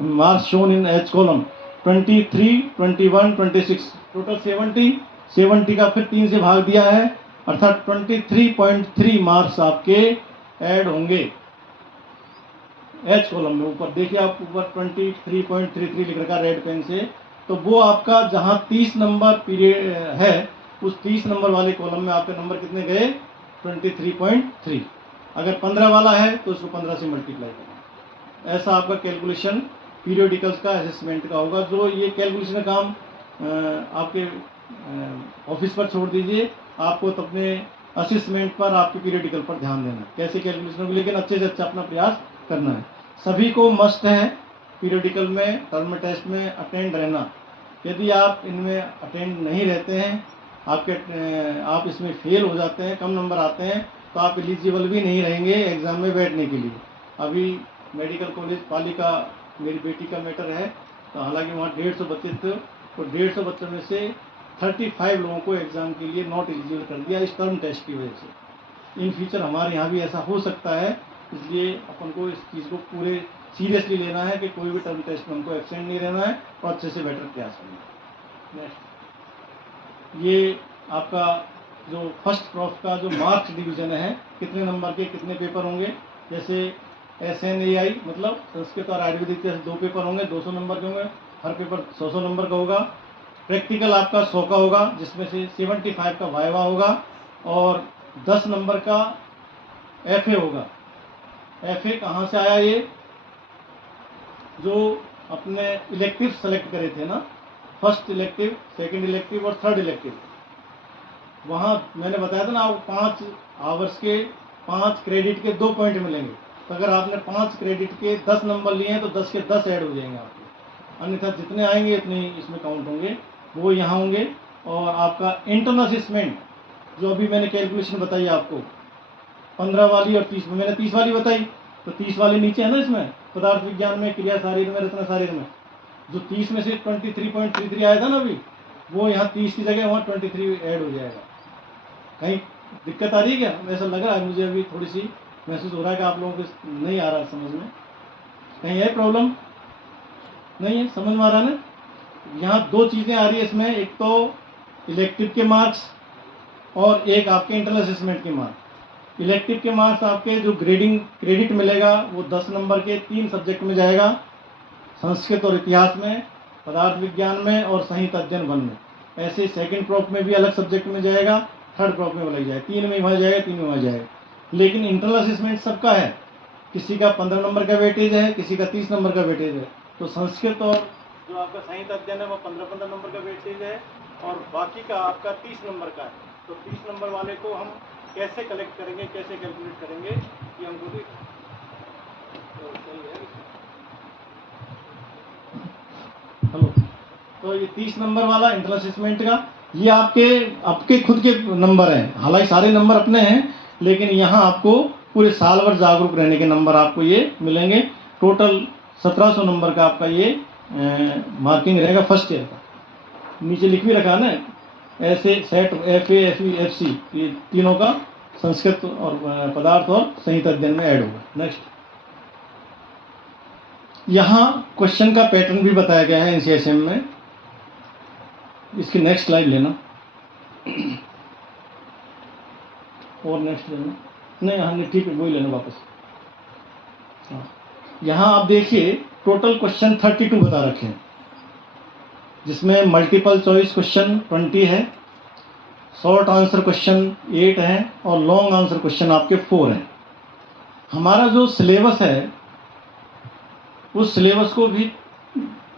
marks shown in H column 23, 21, 26, total 70 का फिर 3 से भाग दिया है, अर्थात 23.3 मार्क्स आपके ऐड होंगे H कॉलम में। ऊपर देखिए, आप ऊपर 23.33 लिख रखा रेड पेन से, तो वो आपका जहाँ 30 नंबर पीरियड है, उस 30 नंबर वाले कॉलम में आपके नंबर कितने गए, 23.3। अगर 15 वाला है तो उसको 15 से मल्टीप्लाई करना। ऐसा आपका कैलकुलेशन पीरियोडिकल्स का असेसमेंट का होगा। जो ये कैलकुलेशन का काम आपके ऑफिस पर छोड़ दीजिए, आपको तो अपने असेसमेंट पर, आपके पीरियोडिकल पर ध्यान देना कैसे कैलकुलेशन होगी, लेकिन अच्छे से अच्छा अपना प्रयास करना है। सभी को मस्ट है पीरियोडिकल में, टर्म टेस्ट में अटेंड रहना। यदि आप इनमें अटेंड नहीं रहते हैं, आप इसमें फेल हो जाते हैं, कम नंबर आते हैं, तो आप एलिजिबल भी नहीं रहेंगे एग्ज़ाम में बैठने के लिए। अभी मेडिकल कॉलेज पाली का मेरी बेटी का मैटर है, तो हालांकि वहाँ 150 बच्चे थे, तो 150 बच्चों में से 35 लोगों को एग्ज़ाम के लिए नॉट एलिजिबल कर दिया इस टर्म टेस्ट की वजह से। इन फ्यूचर हमारे यहाँ भी ऐसा हो सकता है, इसलिए अपन को इस चीज़ को पूरे सीरियसली लेना है कि कोई भी टर्म टेस्ट में हमको एब्सेंट नहीं रहना है और अच्छे से बेटर प्रयास करना है। नेक्स्ट, ये आपका जो फर्स्ट प्रॉफ का जो मार्क्स डिवीजन है, कितने नंबर के कितने पेपर होंगे, जैसे SNAI मतलब संस्कृत और आयुर्वेदिक के 2 पेपर होंगे, 200 नंबर के होंगे, हर पेपर 100 नंबर का होगा। प्रैक्टिकल आपका 100 का होगा, जिसमें से 75 का वाइवा होगा, और 10 नंबर का FA होगा। FA कहाँ से आया, ये जो अपने इलेक्टिव सेलेक्ट करे थे ना, फर्स्ट इलेक्टिव, सेकंड इलेक्टिव और थर्ड इलेक्टिव, वहाँ मैंने बताया था ना, आपको 5 आवर्स के 5 क्रेडिट के 2 पॉइंट मिलेंगे। तो अगर आपने 5 क्रेडिट के 10 नंबर लिए हैं तो 10 के 10 ऐड हो जाएंगे आपके, अन्यथा जितने आएंगे उतने इसमें काउंट होंगे, वो यहाँ होंगे। और आपका इंटरनल असेसमेंट जो अभी मैंने कैलकुलेशन बताई आपको, 15 वाली और 30 में, मैंने 30 वाली बताई, तो 30 वाली नीचे है ना, इसमें पदार्थ विज्ञान में, क्रिया शारीर में, रचना शारीर में, जो 30 में से 23.33 आया था ना अभी, वो यहाँ 30 की जगह वहाँ 23 ऐड हो जाएगा। कहीं दिक्कत आ रही है क्या? ऐसा लग रहा है मुझे, अभी थोड़ी सी महसूस हो रहा है कि आप लोगों को नहीं आ रहा समझ में। कहीं है प्रॉब्लम? नहीं है, समझ में आ रहा है ना? यहाँ दो चीज़ें आ रही है इसमें, एक तो इलेक्टिव के मार्क्स और एक आपके इंटरनल असेसमेंट के मार्क्स। इलेक्टिव के मार्क्स आपके जो क्रेडिट मिलेगा वो 10 नंबर के 3 सब्जेक्ट में जाएगा, संस्कृत और इतिहास में, पदार्थ विज्ञान में और संहिता अध्ययन वन में। ऐसे सेकंड क्रॉप में भी अलग सब्जेक्ट में जाएगा, थर्ड क्रॉप में अलग जाएगा, 3 में वहाँ जाएगा, 3 में वहाँ जाएगा। लेकिन इंटरनल असेसमेंट सबका है, किसी का 15 नंबर का वेटेज है, किसी का 30 नंबर का वेटेज है। तो संस्कृत और जो आपका संहिता अध्ययन है वो 15-15 नंबर का वेटेज है और बाकी का आपका 30 नंबर का है। तो 30 नंबर वाले को हम कैसे कलेक्ट करेंगे, कैसे कैलकुलेट करेंगे, ये हमको भी हेलो। तो ये 30 नंबर वाला इंटरनल असेसमेंट का, ये आपके खुद के नंबर हैं। हालांकि सारे नंबर अपने हैं, लेकिन यहाँ आपको पूरे साल भर जागरूक रहने के नंबर आपको ये मिलेंगे। टोटल 1700 नंबर का आपका ये मार्किंग रहेगा फर्स्ट ईयर का। नीचे लिख भी रखा है ना, ऐसे सेट FA, FE, FC, ये तीनों का संस्कृत और पदार्थ और संहिता अध्ययन में ऐड होगा। नेक्स्ट, यहाँ क्वेश्चन का पैटर्न भी बताया गया है NCSM में। इसकी नेक्स्ट स्लाइड लेना और नेक्स्ट लेना, नहीं हाँ ठीक है, वही लेना वापस। हाँ, यहाँ आप देखिए टोटल क्वेश्चन 32 बता रखे हैं, जिसमें मल्टीपल चॉइस क्वेश्चन 20 है, शॉर्ट आंसर क्वेश्चन 8 है और लॉन्ग आंसर क्वेश्चन आपके 4 हैं। हमारा जो सिलेबस है उस सिलेबस को भी,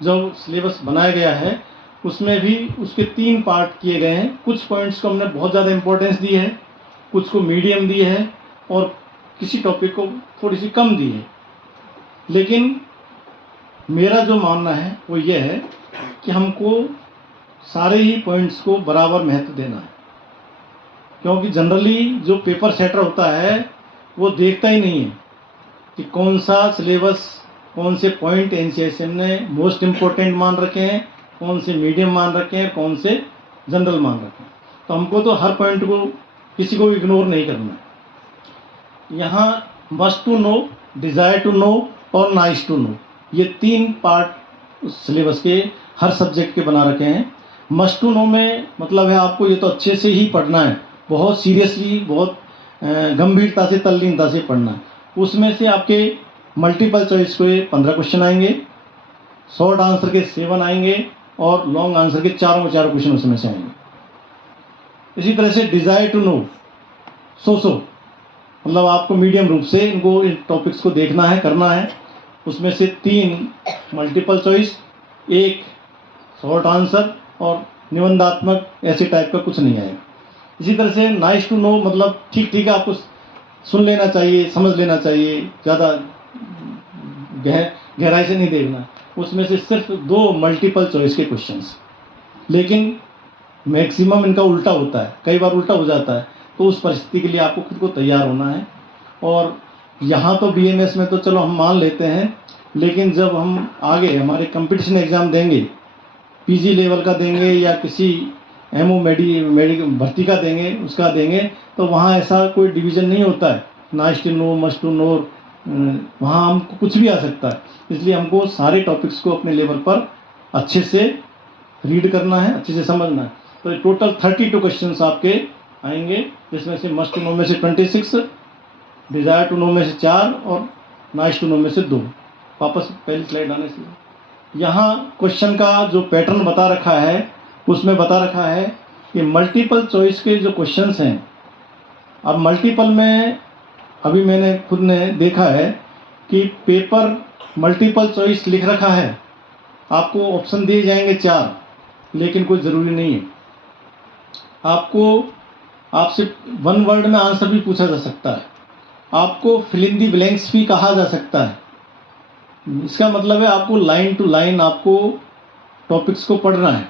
जो सिलेबस बनाया गया है उसमें भी उसके 3 पार्ट किए गए हैं। कुछ पॉइंट्स को हमने बहुत ज़्यादा इंपॉर्टेंस दी है, कुछ को मीडियम दी है और किसी टॉपिक को थोड़ी सी कम दी है। लेकिन मेरा जो मानना है वो ये है कि हमको सारे ही पॉइंट्स को बराबर महत्व देना है, क्योंकि जनरली जो पेपर सेटर होता है वो देखता ही नहीं है कि कौन सा सिलेबस, कौन से पॉइंट NCSM ने मोस्ट इम्पोर्टेंट मान रखे हैं, कौन से मीडियम मान रखे हैं, कौन से जनरल मान रखे हैं। तो हमको तो हर पॉइंट को, किसी को इग्नोर नहीं करना है। यहाँ must to know, desire to know और नाइस टू नो, ये 3 पार्ट उस सिलेबस के हर सब्जेक्ट के बना रखे हैं। मस्ट टू नो में मतलब है आपको ये तो अच्छे से ही पढ़ना है, बहुत सीरियसली, बहुत गंभीरता से, तल्लीनता से पढ़ना है। उसमें से आपके मल्टीपल चॉइस के 15 क्वेश्चन आएंगे, शॉर्ट आंसर के 7 आएंगे और लॉन्ग आंसर के चारों क्वेश्चन उसमें से आएंगे। इसी तरह से डिज़ायर टू नो 100 मतलब आपको मीडियम रूप से इनको, इन टॉपिक्स को देखना है, करना है। उसमें से 3 मल्टीपल चॉइस, 1 शॉर्ट आंसर और निबंधात्मक, ऐसे टाइप का कुछ नहीं आएगा। इसी तरह से नाइस टू नो मतलब ठीक है, आपको सुन लेना चाहिए, समझ लेना चाहिए, ज़्यादा गहराई से नहीं देखना। उसमें से सिर्फ 2 मल्टीपल चॉइस के क्वेश्चंस, लेकिन मैक्सिमम इनका उल्टा होता है, कई बार उल्टा हो जाता है। तो उस परिस्थिति के लिए आपको खुद को तैयार होना है। और यहाँ तो BMS में तो चलो हम मान लेते हैं, लेकिन जब हम आगे हमारे कंपटीशन एग्ज़ाम देंगे, PG लेवल का देंगे या किसी MO मेडिकल भर्ती का देंगे, उसका देंगे, तो वहाँ ऐसा कोई डिवीज़न नहीं होता है, nice to know, must to know, वहाँ हमको कुछ भी आ सकता है। इसलिए हमको सारे टॉपिक्स को अपने लेवल पर अच्छे से रीड करना है, अच्छे से समझना है। तो टोटल 32 क्वेश्चंस आपके आएंगे, जिसमें से मस्ट टू नो में से 26, डिज़ायर टू नो में से 4 और नाइस टू नो में से 2। वापस पहली स्लाइड आने से, यहाँ क्वेश्चन का जो पैटर्न बता रखा है उसमें बता रखा है कि मल्टीपल चॉइस के जो क्वेश्चंस हैं, अब मल्टीपल में अभी मैंने खुद ने देखा है कि पेपर मल्टीपल चॉइस लिख रखा है, आपको ऑप्शन दिए जाएंगे 4, लेकिन कोई ज़रूरी नहीं है। आपसे 1 वर्ड में आंसर भी पूछा जा सकता है, आपको फिल इन दी ब्लैंक्स भी कहा जा सकता है। इसका मतलब है आपको लाइन टू लाइन आपको टॉपिक्स को पढ़ना है।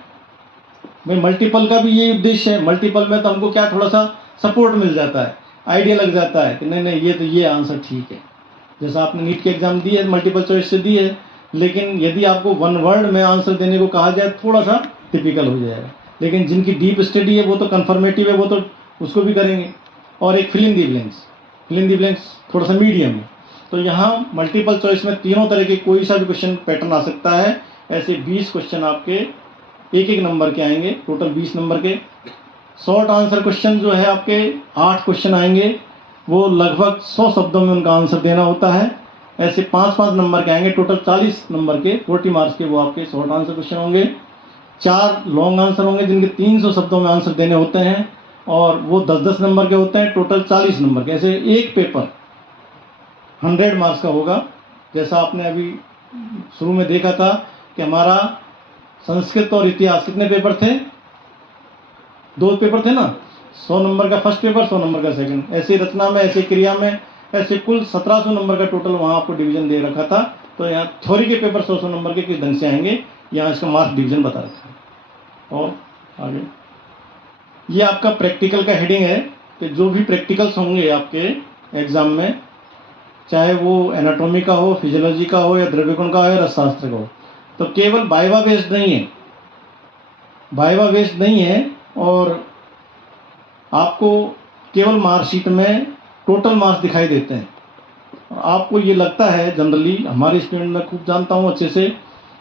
भाई मल्टीपल का भी ये उद्देश्य है। मल्टीपल में तो हमको क्या, थोड़ा सा सपोर्ट मिल जाता है, आइडिया लग जाता है कि नहीं ये तो ये आंसर ठीक है। जैसा आपने नीट के एग्ज़ाम दी है, मल्टीपल चॉइस से दी है, लेकिन यदि आपको 1 वर्ड में आंसर देने को कहा जाए थोड़ा सा टिपिकल हो जाएगा। लेकिन जिनकी डीप स्टडी है वो तो कन्फर्मेटिव है, वो तो उसको भी करेंगे। और एक fill in the blanks, fill in the blanks थोड़ा सा मीडियम है। तो यहाँ मल्टीपल चॉइस में तीनों तरह के कोई सा भी क्वेश्चन पैटर्न आ सकता है। ऐसे 20 क्वेश्चन आपके एक एक नंबर के आएंगे, टोटल 20 नंबर के। शॉर्ट आंसर क्वेश्चन जो है आपके 8 क्वेश्चन आएंगे, वो लगभग 100 शब्दों में उनका आंसर देना होता है। ऐसे 5-5 नंबर के आएंगे, टोटल 40 नंबर के 40 मार्क्स के वो आपके शॉर्ट आंसर क्वेश्चन होंगे। 4 लॉन्ग आंसर होंगे जिनके 300 शब्दों में आंसर देने होते हैं, और वो 10-10 नंबर के होते हैं, टोटल 40 नंबर के। ऐसे एक पेपर 100 मार्क्स का होगा। जैसा आपने अभी शुरू में देखा था कि हमारा संस्कृत और इतिहास कितने पेपर थे, 2 पेपर थे ना, 100 नंबर का फर्स्ट पेपर, 100 नंबर का सेकंड। ऐसे रचना में, ऐसे क्रिया में, ऐसे कुल 1700 नंबर का टोटल वहाँ आपको डिवीजन दे रखा था। तो यहाँ थ्योरी के पेपर 100 नंबर के किस ढंग से आएंगे, यहाँ इसका मार्क्स डिवीजन बता रखा है। और आगे ये आपका प्रैक्टिकल का हेडिंग है कि जो भी प्रैक्टिकल्स होंगे आपके एग्जाम में, चाहे वो एनाटॉमी का हो, फिजियोलॉजी का हो, या द्रव्यगुण का हो, या रसशास्त्र का हो, तो केवल वाइवा बेस्ड नहीं है, वाइवा बेस्ड नहीं है। और आपको केवल मार्कशीट में टोटल मार्क्स दिखाई देते हैं। आपको ये लगता है जनरली, हमारे स्टूडेंट में खूब जानता हूँ अच्छे से,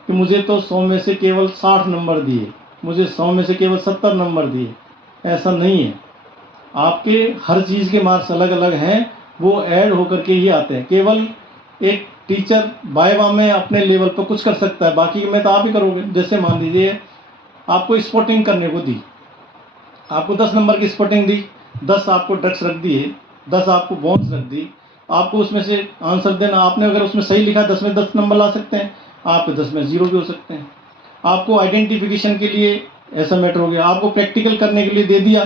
कि मुझे तो 100 में से केवल 60 नंबर दिए, मुझे 100 में से केवल 70 नंबर दिए। ऐसा नहीं है, आपके हर चीज़ के मार्क्स अलग अलग हैं, वो ऐड होकर के ही आते हैं। केवल एक टीचर वाइवा में अपने लेवल पर कुछ कर सकता है, बाकी में तो आप ही करोगे। जैसे मान लीजिए आपको स्पॉटिंग करने को दी, आपको 10 नंबर की स्पॉटिंग दी, 10 आपको ड्रग्स रख दिए, 10 आपको बॉन्स रख दी, आपको उसमें से आंसर देना। आपने अगर उसमें सही लिखा 10 में 10 नंबर ला सकते हैं, आप 10 में 0 भी हो सकते हैं। आपको आइडेंटिफिकेशन के लिए ऐसा मैटर हो गया, आपको प्रैक्टिकल करने के लिए दे दिया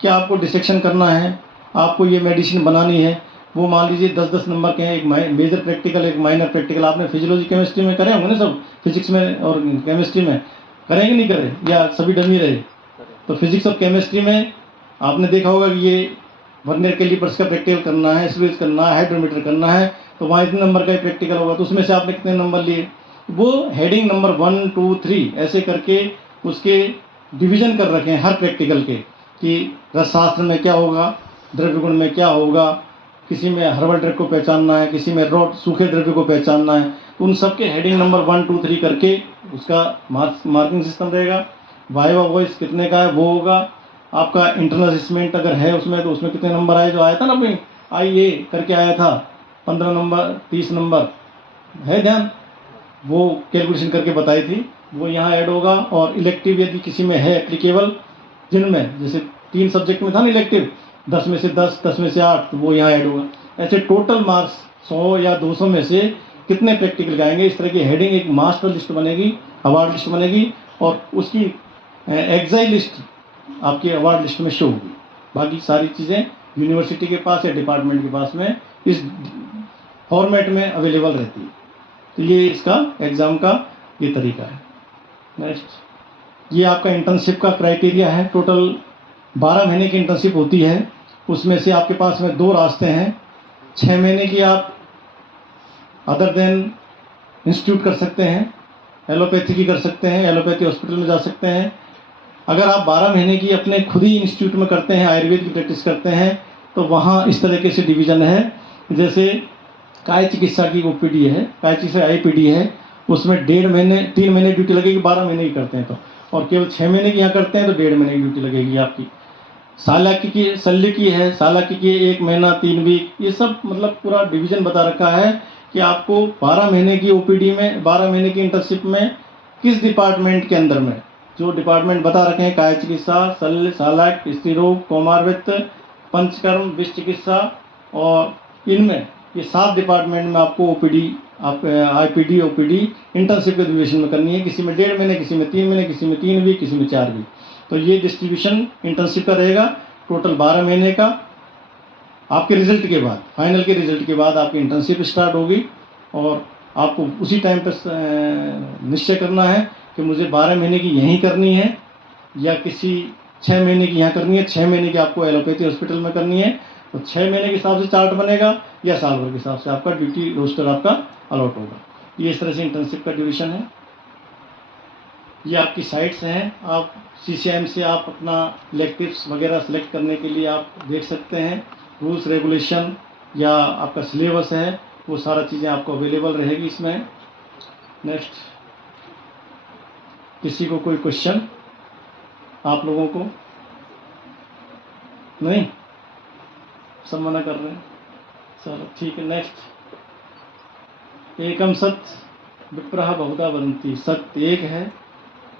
कि आपको डिसेक्शन करना है, आपको ये मेडिसिन बनानी है, वो मान लीजिए 10-10 नंबर के हैं, एक मेजर प्रैक्टिकल, एक माइनर प्रैक्टिकल। आपने फिजियोलॉजी केमिस्ट्री में करे होंगे ना सब, फिजिक्स में और केमिस्ट्री में करेंगे नहीं करे, या सभी डमी रहे? तो फिजिक्स और केमिस्ट्री में आपने देखा होगा कि ये वर्नियर कैलिपर्स का प्रैक्टिकल करना है, स्लूइस करना है, हाइड्रोमीटर करना है, तो वहाँ इतने नंबर का ही प्रैक्टिकल होगा। तो उसमें से आपने कितने नंबर लिए, वो हेडिंग नंबर 1, 2, 3 ऐसे करके उसके डिवीजन कर रखे हैं हर प्रैक्टिकल के, कि रसशास्त्र में क्या होगा, द्रव्यगुण में क्या होगा, किसी में हर्बल ड्रग को पहचानना है, किसी में रॉ सूखे द्रव्य को पहचानना है। तो उन सब के हेडिंग नंबर 1, 2, 3 करके उसका मार्किंग सिस्टम रहेगा। वाइवा वॉइस कितने का है वो होगा। आपका इंटरनल असेसमेंट अगर है उसमें, तो उसमें कितने नंबर आए, जो आया था ना अपनी IA करके आया था, 15 नंबर, 30 नंबर है ध्यान, वो कैलकुलेशन करके बताई थी, वो यहाँ ऐड होगा। और इलेक्टिव यदि किसी में है एप्लीकेबल, जिनमें जैसे 3 सब्जेक्ट में था ना इलेक्टिव, 10 में से 10, 10 में से 8, तो वो यहाँ ऐड होगा। ऐसे टोटल मार्क्स 100 या 200 में से कितने प्रैक्टिकल आएंगे, इस तरह की हेडिंग एक मास्टर लिस्ट बनेगी, अवार्ड लिस्ट बनेगी, और उसकी एग्जाइल लिस्ट आपकी अवार्ड लिस्ट में शो होगी। बाकी सारी चीज़ें यूनिवर्सिटी के पास या डिपार्टमेंट के पास में इस फॉर्मेट में अवेलेबल रहती है। तो ये इसका एग्ज़ाम का ये तरीका है। नेक्स्ट, ये आपका इंटर्नशिप का क्राइटेरिया है। टोटल 12 महीने की इंटर्नशिप होती है, उसमें से आपके पास में 2 रास्ते हैं। 6 महीने की आप अदर देन इंस्टीट्यूट कर सकते हैं, एलोपैथी की कर सकते हैं, एलोपैथी हॉस्पिटल में जा सकते हैं। अगर आप 12 महीने की अपने खुद ही इंस्टीट्यूट में करते हैं, आयुर्वेद की प्रैक्टिस करते हैं, तो वहाँ इस तरीके से डिवीज़न है। जैसे काय चिकित्सा की OPD है, काय चिकित्सा IPD है, उसमें 1.5 महीने 3 महीने ड्यूटी लगेगी, 12 महीने की करते हैं तो, और केवल 6 महीने की यहाँ करते हैं तो 1.5 महीने की ड्यूटी लगेगी आपकी। सालाकी की शल्य की है, सालाकी की 1 महीना 3 वीक, ये सब मतलब पूरा डिवीज़न बता रखा है कि आपको 12 महीने की OPD में, 12 महीने की इंटर्नशिप में किस डिपार्टमेंट के अंदर में, जो डिपार्टमेंट बता रखे हैं, काय चिकित्सा, शल्य, सालाक, स्त्री रोग, कौमारवित्त, पंचकर्म, विष चिकित्सा, और इनमें ये 7 डिपार्टमेंट में आपको OPD, आप IPD OPD इंटर्नशिप के ड्यूरेशन में करनी है। किसी में 1.5 महीने, किसी में 3 महीने, किसी में 3 वीक, किसी में 4 वीक। तो ये डिस्ट्रीब्यूशन इंटर्नशिप का रहेगा। टोटल 12 महीने का। आपके रिजल्ट के बाद, फाइनल के रिजल्ट के बाद आपकी इंटर्नशिप स्टार्ट होगी, और आपको उसी टाइम पर निश्चय करना है कि मुझे 12 महीने की यहीं करनी है या किसी 6 महीने की यहाँ करनी है। 6 महीने की आपको एलोपैथी हॉस्पिटल में करनी है, तो 6 महीने के हिसाब से चार्ट बनेगा, या साल भर के हिसाब से आपका ड्यूटी रोस्टर आपका अलॉट होगा। ये इस तरह से इंटर्नशिप का ड्यूरेशन है। ये आपकी साइट्स हैं, आप CCM से आप अपना इलेक्टिव्स वगैरह सेलेक्ट करने के लिए आप देख सकते हैं। रूल्स रेगुलेशन या आपका सिलेबस है, वो सारा चीज़ें आपको अवेलेबल रहेगी इसमें। नेक्स्ट, किसी को कोई क्वेश्चन आप लोगों को? नहीं, सब मना कर रहे हैं। चलो ठीक है। नेक्स्ट, एकम सत्य विप्रः बहुधा वदन्ति। सत्य एक है,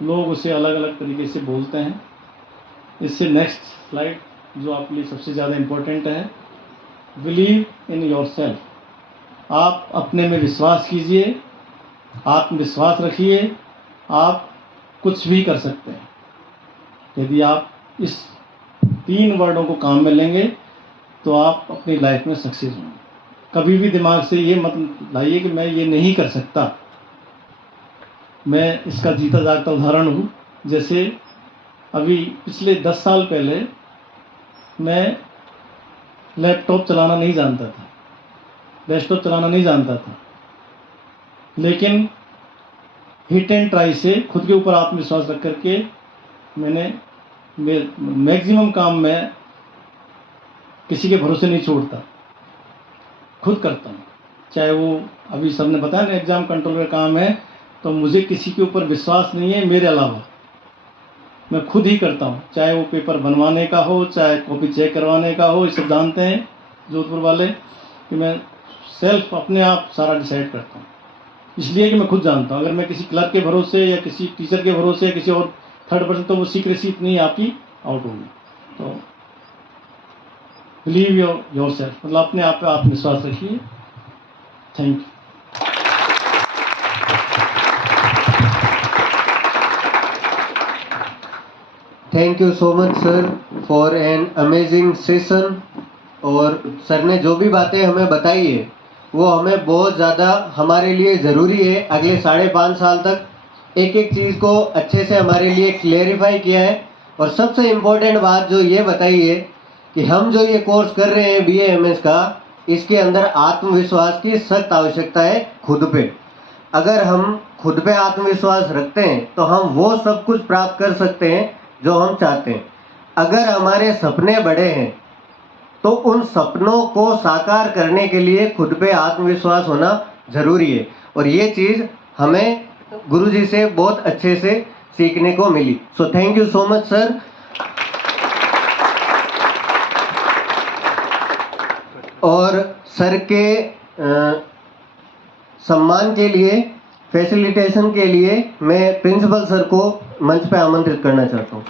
लोग उसे अलग अलग तरीके से बोलते हैं। इससे नेक्स्ट स्लाइड जो आपके लिए सबसे ज़्यादा इम्पोर्टेंट है, बिलीव इन योरसेल्फ। आप अपने में विश्वास कीजिए, आत्मविश्वास रखिए, आप कुछ भी कर सकते हैं। यदि आप इस 3 वर्डों को काम में लेंगे तो आप अपनी लाइफ में सक्सेस होंगे। कभी भी दिमाग से ये मत लाइए कि मैं ये नहीं कर सकता। मैं इसका जीता जागता उदाहरण हूँ। जैसे अभी पिछले 10 साल पहले मैं लैपटॉप चलाना नहीं जानता था, डेस्कटॉप चलाना नहीं जानता था, लेकिन हिट एंड ट्राई से खुद के ऊपर आत्मविश्वास रख करके मैंने मैक्सिमम काम में किसी के भरोसे नहीं छोड़ता, खुद करता हूँ। चाहे वो अभी सबने बताया ना एग्ज़ाम कंट्रोल का काम है, तो मुझे किसी के ऊपर विश्वास नहीं है मेरे अलावा, मैं खुद ही करता हूँ। चाहे वो पेपर बनवाने का हो, चाहे कॉपी चेक करवाने का हो। ये सब जानते हैं जोधपुर वाले कि मैं सेल्फ अपने आप सारा डिसाइड करता हूँ, इसलिए कि मैं खुद जानता हूँ। अगर मैं किसी क्लर्क के भरोसे या किसी टीचर के भरोसे या किसी और थर्ड पर्सन, तो वो सीक्रेसी इतनी आपकी आउट होगी। तो बिलीव योरसेल्फ, मतलब अपने आप पे आत्मविश्वास रखिए। Thank you. Thank you so much sir for an amazing session. और सर ने जो भी बातें हमें बताई है वो हमें बहुत ज़्यादा हमारे लिए ज़रूरी है। अगले 5.5 साल तक एक एक चीज़ को अच्छे से हमारे लिए क्लेरिफाई किया है। और सबसे इम्पोर्टेंट बात जो ये बताई है कि हम जो ये कोर्स कर रहे हैं BA MS का, इसके अंदर आत्मविश्वास की सख्त आवश्यकता है खुद पे। अगर हम खुद पे आत्मविश्वास रखते हैं तो हम वो सब कुछ प्राप्त कर सकते हैं जो हम चाहते हैं। अगर हमारे सपने बड़े हैं तो उन सपनों को साकार करने के लिए खुद पे आत्मविश्वास होना ज़रूरी है। और ये चीज़ हमें गुरुजी से बहुत अच्छे से सीखने को मिली। So thank you so much sir. और सर के सम्मान के लिए, फैसिलिटेशन के लिए मैं प्रिंसिपल सर को मंच पे आमंत्रित करना चाहता हूँ।